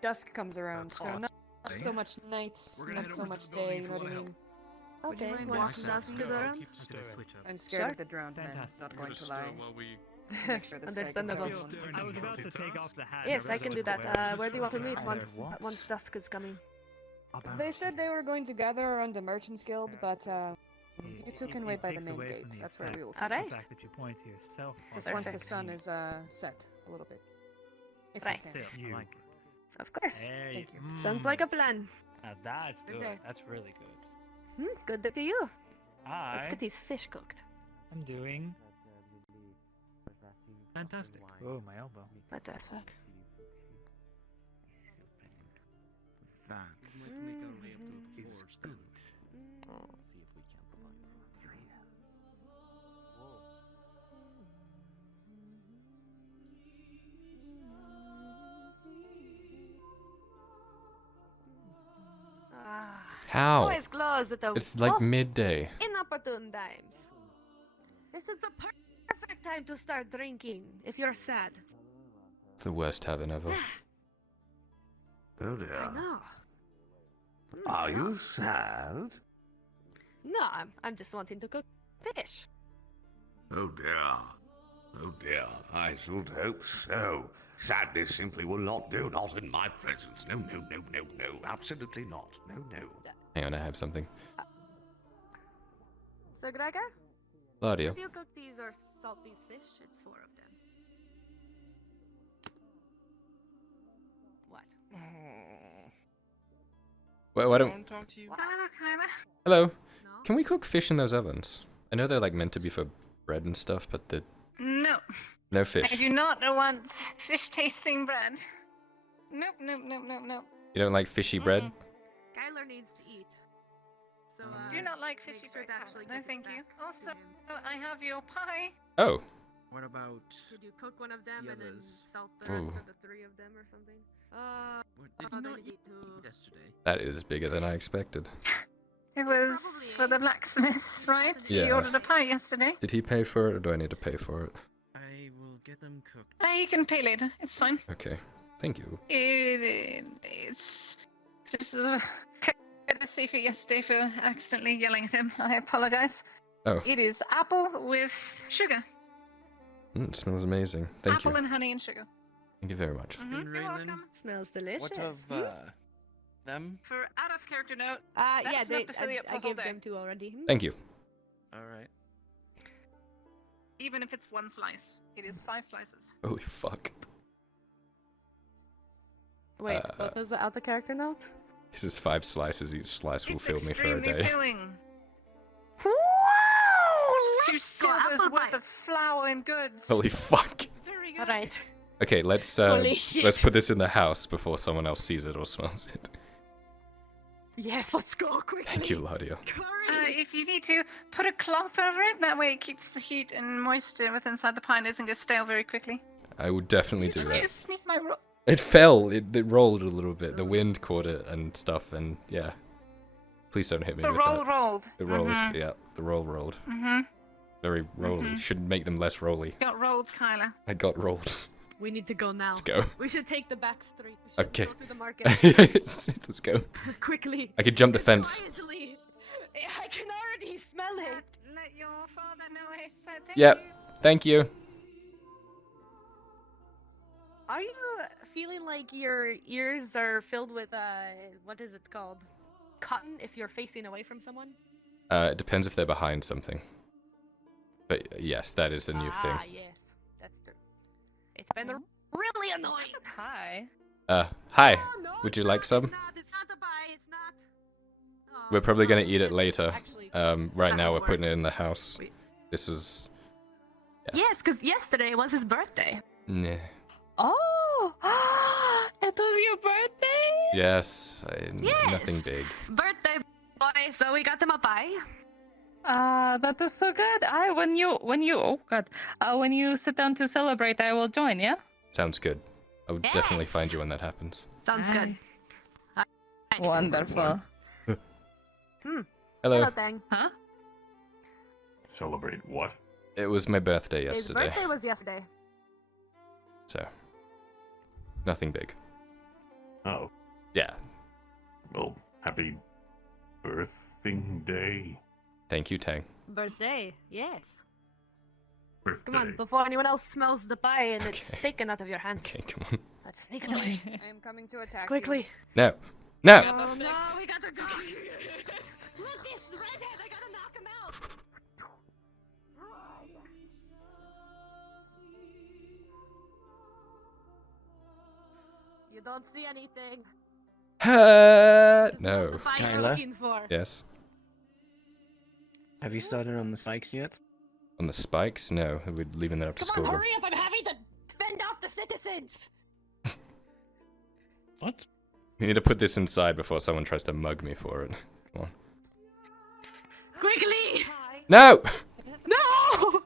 dusk comes around, so not so much night, not so much day, you know what I mean? Okay, once dusk is around. I'm scared Sure. of the drowned men, not going to lie. Make sure this guy gets Understandable. everyone. I was about to take off the hat. Yes, I can do that. Where do you want to meet once dusk is coming? They said they were going to gather around the Merchants Guild, but you two can wait by the main gate. That's where we will see. Alright. The fact that you point to yourself. Just once the sun is set a little bit. If Right. you can. Still, I like it. Of course. Thank you. Sounds like a plan. Now that's Good good. day. That's really good. Good day to you. Let's I get these fish cooked. am doing fantastic. Oh, my elbow. What the fuck? Ah, How? always closed at the It's like most midday. inopportune times. This is the perfect time to start drinking if you're sad. It's the worst tavern ever. Oh I dear. know. Are you sad? No, I'm just wanting to cook fish. Oh dear. Oh dear. I should hope so. Sadness simply will not do, not in my presence. No, no, no, no, no, absolutely not. No, no. Hang on, I have something. So, Gregor? Claudio. If you cook these or salt these fish, it's 4 of them. What? Why don't... Don't talk to you. Kyler. Hello. No? Can we cook fish in those ovens? I know they're like meant to be for bread and stuff, but the... No. No I fish. do not want fish tasting bread. Nope, nope, nope, nope, nope. You don't like fishy bread? Kyler needs to eat. So, Do not like make fishy sure bread. to actually No, get it thank you. back to Also, him. I have your pie. Oh. What about... Could you cook one of them the and then others? salt the rest Ooh. of the 3 of them or something? What, did Oh, you they not need eat to- yesterday? That is bigger than I expected. It was for the blacksmith, right? Yeah. You ordered a pie yesterday. Did he pay for it, or do I need to pay for it? I will get them cooked. You can pay later. It's fine. Okay. Thank you. It's just a courtesy for yesterday for accidentally yelling at him. I apologize. Oh. It is apple with sugar. It smells amazing. Thank Apple you. and honey and sugar. Thank you very much. You're Raylan, welcome. Smells delicious. What of them? For out of character note, Yeah, that's enough to fill you up for I a whole gave day. them 2 already. Thank you. Alright. Even if it's 1 slice, it is 5 slices. Holy fuck. Wait, what was the out of character note? This is 5 slices. Each slice will It's fill me for a extremely day. filling. Wow! It's 2 silvers worth of flour and goods. Holy fuck. Very good. Alright. Okay, let's Holy shit. let's put this in the house before someone else sees it or smells it. Yes, let's go quickly. Thank you, Laudio. If you need to, put a cloth over it. That way it keeps the heat and moisture within inside the pie and doesn't get stale very quickly. I would definitely do Trying to that. sneak my It fell. It rolled a little bit. The wind caught it and stuff, and yeah. Please don't hit me The with roll that. rolled. It rolled. Mhm. Yeah, the roll rolled. Mhm. Very rolly. Should make them less rolly. Got rolled, Kyler. I got rolled. We need to go now. Let's go. We should take the back street. We should Okay. go through the market. Let's go. Quickly. I could jump the fence. Quietly. I can already smell it. Let your father know I said thank Yep. you. Thank you. Are you feeling like your ears are filled with what is it called? Cotton if you're facing away from someone? It depends if they're behind something. But yes, that is a new thing. Ah, yes. That's true. It's been really annoying. Hi. Hi. Oh, no, Would you it's like not, some? It's not a bite. It's not. Oh, We're probably no, gonna eat it it's later. actually- Right now we're would putting work. it in the house. Wait. This was... Yes, because yesterday was his birthday. Nah. Oh, it was your birthday? Yes, Yes. nothing big. Birthday boy, so we got him a pie. That is so good. When you sit down to celebrate, I will join, yeah? Sounds good. I'll definitely Yes. find you when that happens. Sounds good. Wonderful. Hello. Thing. Huh? Celebrate what? It was my birthday His yesterday, birthday was yesterday. so nothing big. Oh, Yeah. well, happy birthing day. Thank you, Tang. Birthday, yes. Birthday. Come on, before anyone else smells the pie and it's Okay. taken out of your hands. Okay, come on. Let's sneak it away. I am coming to attack Quickly. you. No. No. Oh no, we gotta go. Look, this redhead, I gotta knock him out. You don't see anything. This is not No. the pie you're Kyla? looking for. Yes. Have you started on the spikes yet? On the spikes? No. We're leaving that up to Come on, school. hurry up! I'm having to fend off the citizens. What? We need to put this inside before someone tries to mug me for it. Come on. Quickly! No! No!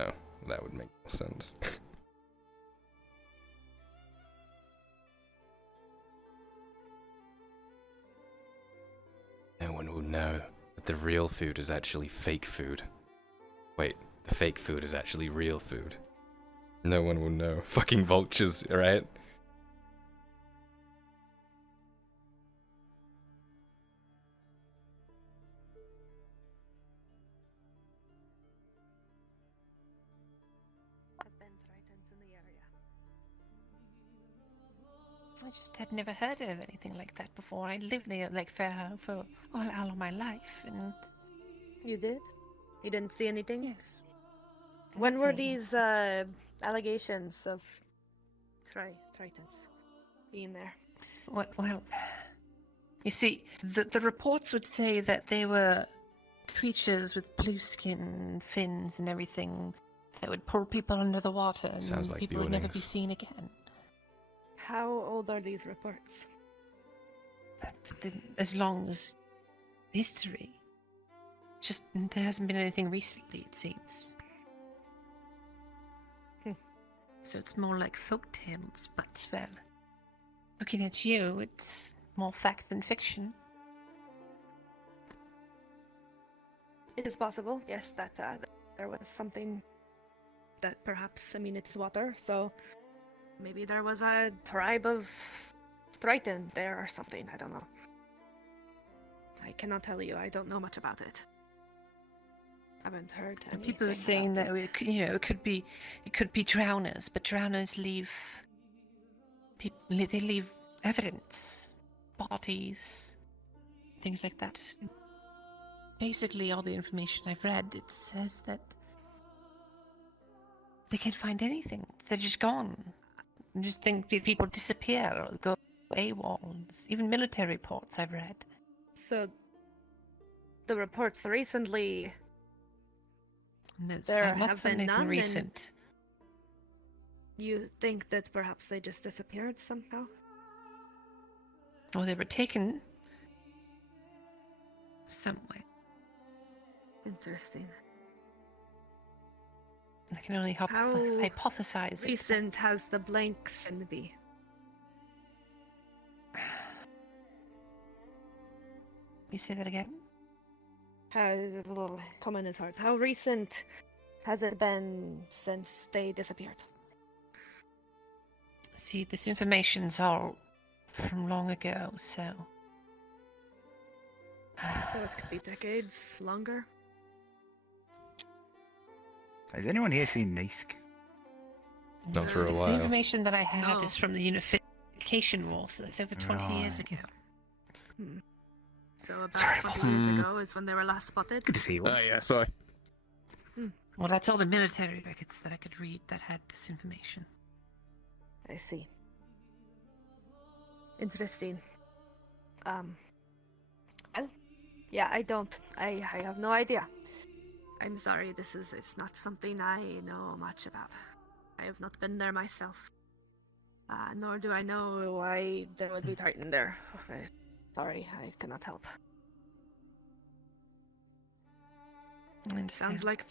Oh, that would make more sense. No one will know that the real food is actually fake food. Wait, the fake food is actually real food. No one will know. Fucking vultures, right? I just had never heard of anything like that before. I lived near Lake Fairhope for all of my life, and... You did? You didn't see anything? Yes. When were Nothing. these allegations of Tritons being there? Well, you see, the reports would say that they were creatures with blue skin, fins, and everything that would pull people under the water, and Sounds like people would never be Bjornings. seen again. How old are these reports? As long as history. Just there hasn't been anything recently, it seems. So it's more like folk tales, but well, looking at you, it's more fact than fiction. It is possible, yes, that there was something that perhaps, I mean, it's water, so maybe there was a tribe of Triton there or something, I don't know. I cannot tell you, I don't know much about it. Haven't heard And anything people are saying about that it. it could be drowners, but drowners leave they leave evidence, bodies, things like that. Basically, all the information I've read, it says that they can't find anything. They're just gone. I just think that people disappear or go AWOL. Even military reports I've read. So, the reports recently, There's there not have been anything none, and recent. you think that perhaps they just disappeared somehow? Or they were taken somewhere. Interesting. I can only How hypothesize. recent has the blanks in the bee? You say that again? A little comment is hard. How recent has it been since they disappeared? See, this information's all from long ago, so... So it could be decades longer? Has anyone here seen Nisk? Not for a The while. information that I have No. is from the Unification War, so that's over 20 years ago. So about 20 years ago is when they were last spotted? Good to see you. Oh, yeah, sorry. Well, that's all the military records that I could read that had this information. I see. Interesting. Well, yeah, I have no idea. I'm sorry, it's not something I know much about. I have not been there myself. Nor do I know why there would be Titan there. Sorry, I cannot help. Sounds like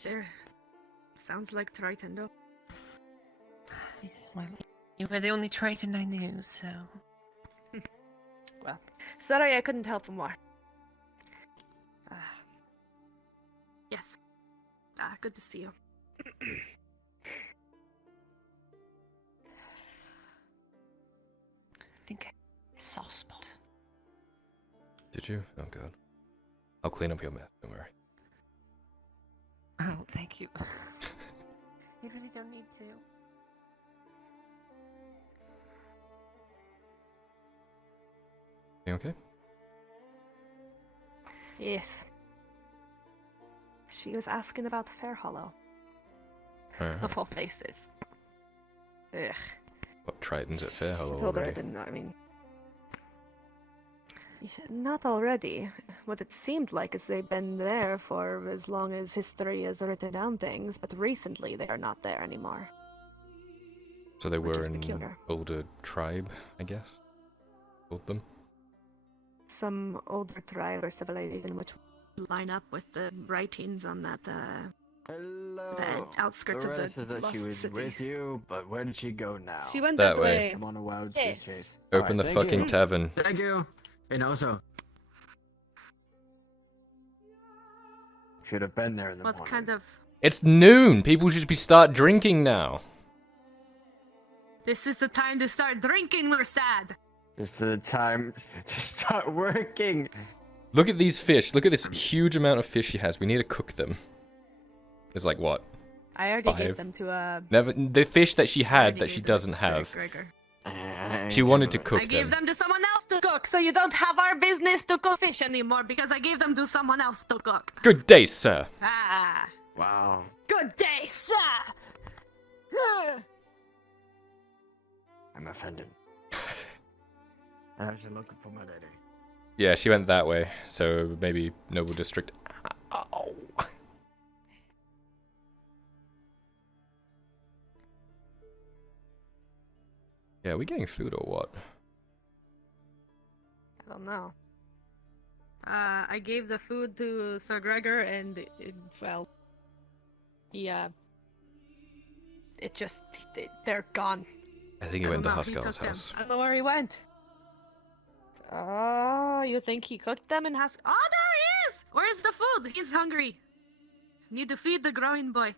Sounds like Triton, though. Well, you were the only Triton I knew, so... Well, sorry I couldn't help more. Yes. Good to see you. I think I have a soft spot. Did you? Oh god. I'll clean up your mess, don't worry. Oh, thank you. You really don't need to. You okay? Yes. She was asking about Fair Hollow. Of all places. Ugh. What, Tritons at Fairhollow Told her I already? didn't know, I mean... Not already. What it seemed like is they've been there for as long as history has written down things, but recently they are not there anymore. So they Which were is an peculiar. older tribe, I guess? Called them? Some older tribe or civilization which line up with the writings on that, Hello. the outskirts of Loretta the says that lost she was city. with you, but where did she go now? She went That that way. way. I'm on a wild Yes. goose chase. Open Alright, the thank fucking you. tavern. Thank you. And also, should have been there in the What morning. kind of It's noon. People should start drinking now. This is the time to start drinking, Mursad. Just the time to start working. Look at these fish. Look at this huge amount of fish she has. We need to cook them. There's like what? I already 5? gave them to Never. The fish that she had that she doesn't have. She wanted to cook I them. gave them to someone else to cook, so you don't have our business to cook fish anymore because I gave them to someone else to cook. Good day, sir. Ah. Wow. Good day, sir. I'm offended. I was looking for my lady. Yeah, she went that way. So maybe Noble District. Ow. Yeah, are we getting food or what? I don't know. I gave the food to Sir Gregor, and well, yeah, they're gone. I think he went to Huskarl's house. I don't know where he went. Oh, you think he cooked them in Husk? Oh, there he is! Where's the food? He's hungry. Need to feed the growing boy.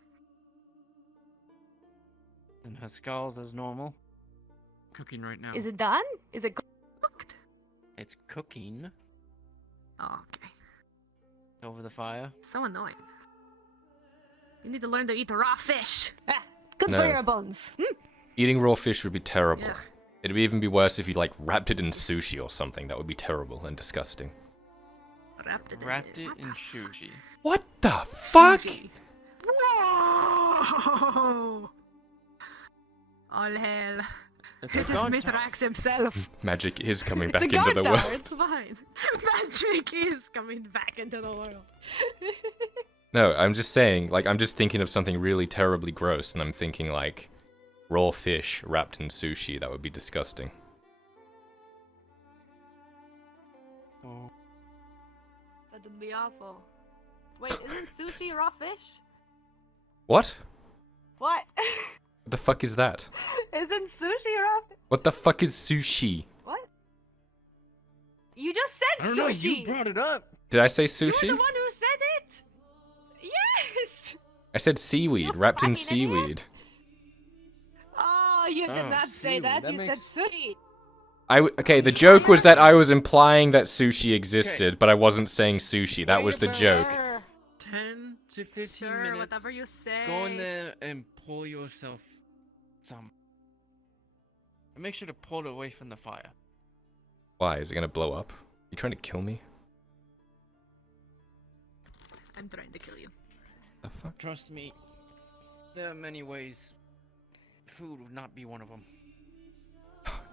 And her skulls as normal. Cooking right now. Is it done? Is it cooked? It's cooking. Oh, okay. Over the fire. So annoying. You need to learn to eat raw fish. Ah, good No. for your bones. Hmm? Eating raw fish would be terrible. Yeah. It'd even be worse if you like wrapped it in sushi or something. That would be terrible and disgusting. Wrapped it in sushi. What the fuck? Whoa! All hail. It's It is Mithrax himself. Magic is coming It's back a into guard the tower, world. It's fine. Magic is coming back into the world. No, I'm just saying, like, I'm just thinking of something really terribly gross, and I'm thinking, like, raw fish wrapped in sushi. That would be disgusting. Oh. That would be awful. Wait, isn't sushi raw fish? What? What? What the fuck is that? Isn't sushi raw fish? What the fuck is sushi? What? You just said I don't know, sushi. you brought it up. Did I say You're sushi? the one who said it. Yes. I said seaweed, wrapped in seaweed. Oh, you did Oh, not say seaweed, that. that You makes- said sushi. Okay, the joke was that I was implying that sushi existed, but I wasn't saying sushi. That was the joke. 10 to 15 Sure, minutes. whatever you say. Go in there and pour yourself some. And make sure to pull it away from the fire. Why? Is it gonna blow up? You trying to kill me? I'm trying to kill you. The fuck? Trust me, there are many ways. Food would not be one of them.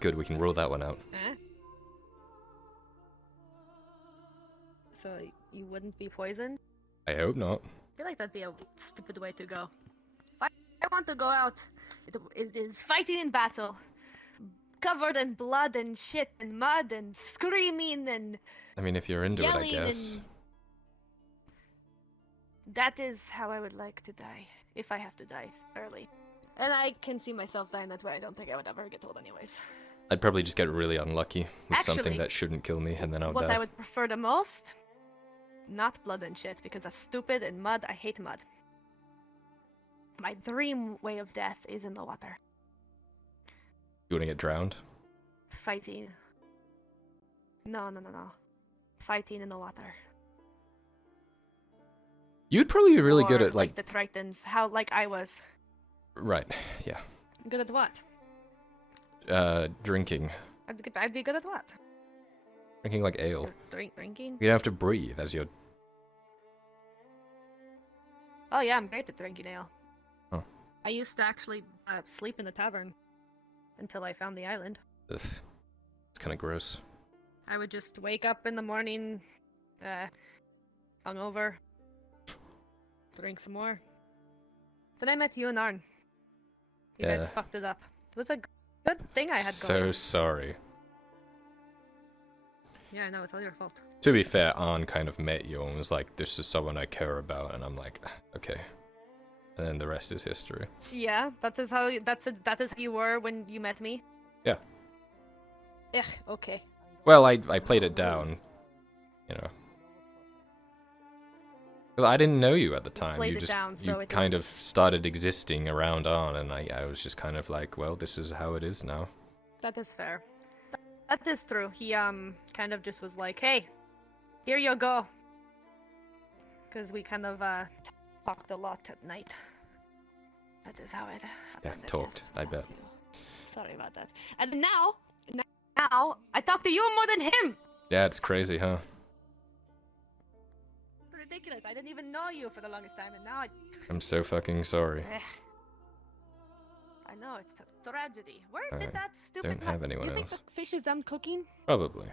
Good, we can rule that one out. So you wouldn't be poisoned? I hope not. I feel like that'd be a stupid way to go. If I want to go out, it is fighting in battle. Covered in blood and shit and mud and screaming and I mean, if you're into it, I yelling guess. and that is how I would like to die. If I have to die early. And I can see myself dying that way. I don't think I would ever get told anyways. I'd probably just get really unlucky with something Actually, that shouldn't kill me, and then I'll What die. I would prefer the most? Not blood and shit, because that's stupid, and mud, I hate mud. My dream way of death is in the water. You wanna get drowned? Fighting. No. Fighting in the water. You'd probably be really good Or at, like... the Tritons, how, like I was. Right, yeah. Good at what? Drinking. I'd be good at what? Drinking like ale. Drinking? You don't have to breathe as you're... Oh yeah, I'm great at drinking ale. Oh. I used to actually sleep in the tavern until I found the island. Ugh. It's kind of gross. I would just wake up in the morning, hungover, drink some more. Then I met you and Arn. You guys Yeah. fucked it up. It was a good thing I had So going. sorry. Yeah, no, it's all your fault. To be fair, Arn kind of met you and was like, this is someone I care about, and I'm like, okay. And then the rest is history. Yeah, that is how you were when you met me. Yeah. Ugh, okay. Well, I played it down, you know. Because I didn't know you at the time. Played You it just down, you so it kind was- of started existing around on, and I was just kind of like, well, this is how it is now. That is fair. That is true. He kind of just was like, "Hey, here you go," because we kind of talked a lot at night. That is how it happened. Yeah, talked. I bet. Sorry about that. And now I talk to you more than him. Yeah, it's crazy, huh? Ridiculous. I didn't even know you for the longest time, and now I'm so fucking sorry. I know it's a tragedy. Where I did that stupid? don't have anyone you think else. the fish is done cooking? Probably.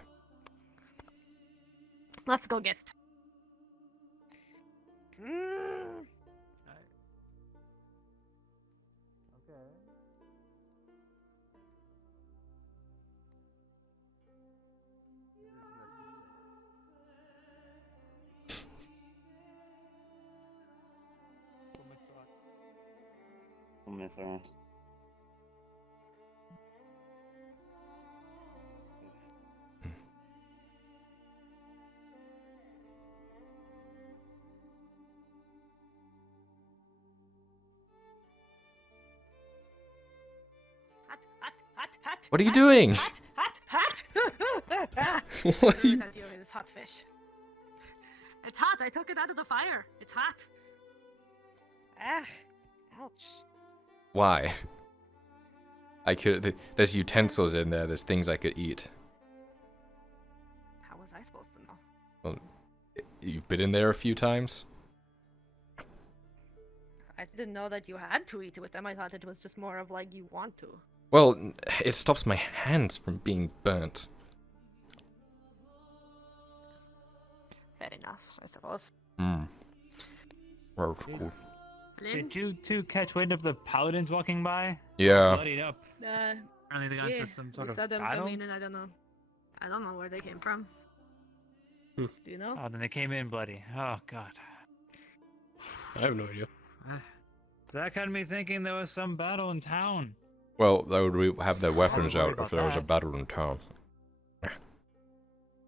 Let's go get it. Mm. Hot. What are you doing? Hot. What are you... It's hot fish. It's hot. I took it out of the fire. It's hot. Ah, ouch. Why? I could. There's utensils in there. There's things I could eat. How was I supposed to know? Well, you've been in there a few times. I didn't know that you had to eat it with them. I thought it was just more of like you want to. Well, it stops my hands from being burnt. Fair enough, I suppose. Hmm. Well, cool. Did you two catch wind of the paladins walking by? Yeah. Bloodied up. Apparently they got into some sort of saw them battle. come in, and I don't know where they came from. Do you know? Oh, then they came in bloody. Oh god. I have no idea. That had me thinking there was some battle in town. Well, they would have their weapons worry out about if there was a that. battle in town.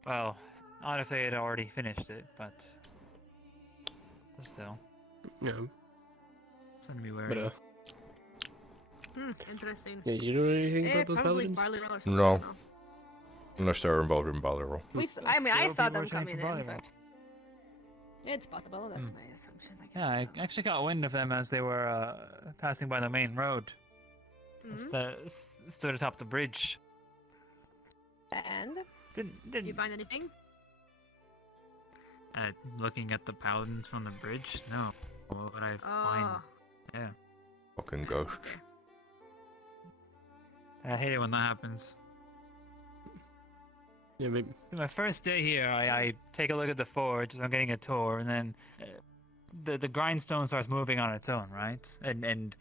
Well, not if they had already finished it, but still. Yeah. Something to be wary But of. Interesting. yeah, you know anything about those probably paladins? barley roll or something. No. I don't know. Unless they're involved in barley roll. I Still saw people them are training coming for in, volleyball. but it's possible. That's my assumption. I guess. Yeah, I actually got wind of them as they were passing by the main road. Stood atop the bridge. And Did you find anything? Looking at the paladins from the bridge? No. What would I find? Yeah. Fucking ghosts. I hate it when that happens. Yeah, maybe. My first day here, I take a look at the forge as I'm getting a tour, and then the grindstone starts moving on its own, right? And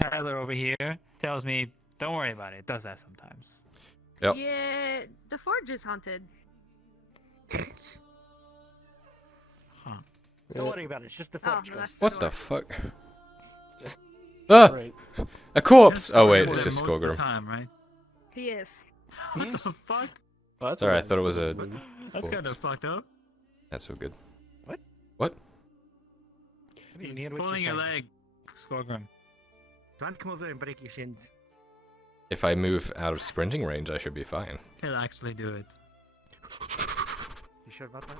Tyler over here tells me, "Don't worry about it. It does that sometimes." Yep. Yeah, the forge is haunted. Huh. Don't worry about it. It's just the forge. no, that's What the fuck? Ah! Right. A corpse! Oh wait, Most it's just of the Skolgrim. time, right? He is. What the fuck? Oh, that's Sorry, I alright. thought it was a. That's kind of corpse. fucked up. That's so good. What? What? He's pulling your leg, Skolgrim. Do you want to come over and break your shins? If I move out of sprinting range, I should be fine. He'll actually do it. You sure about that?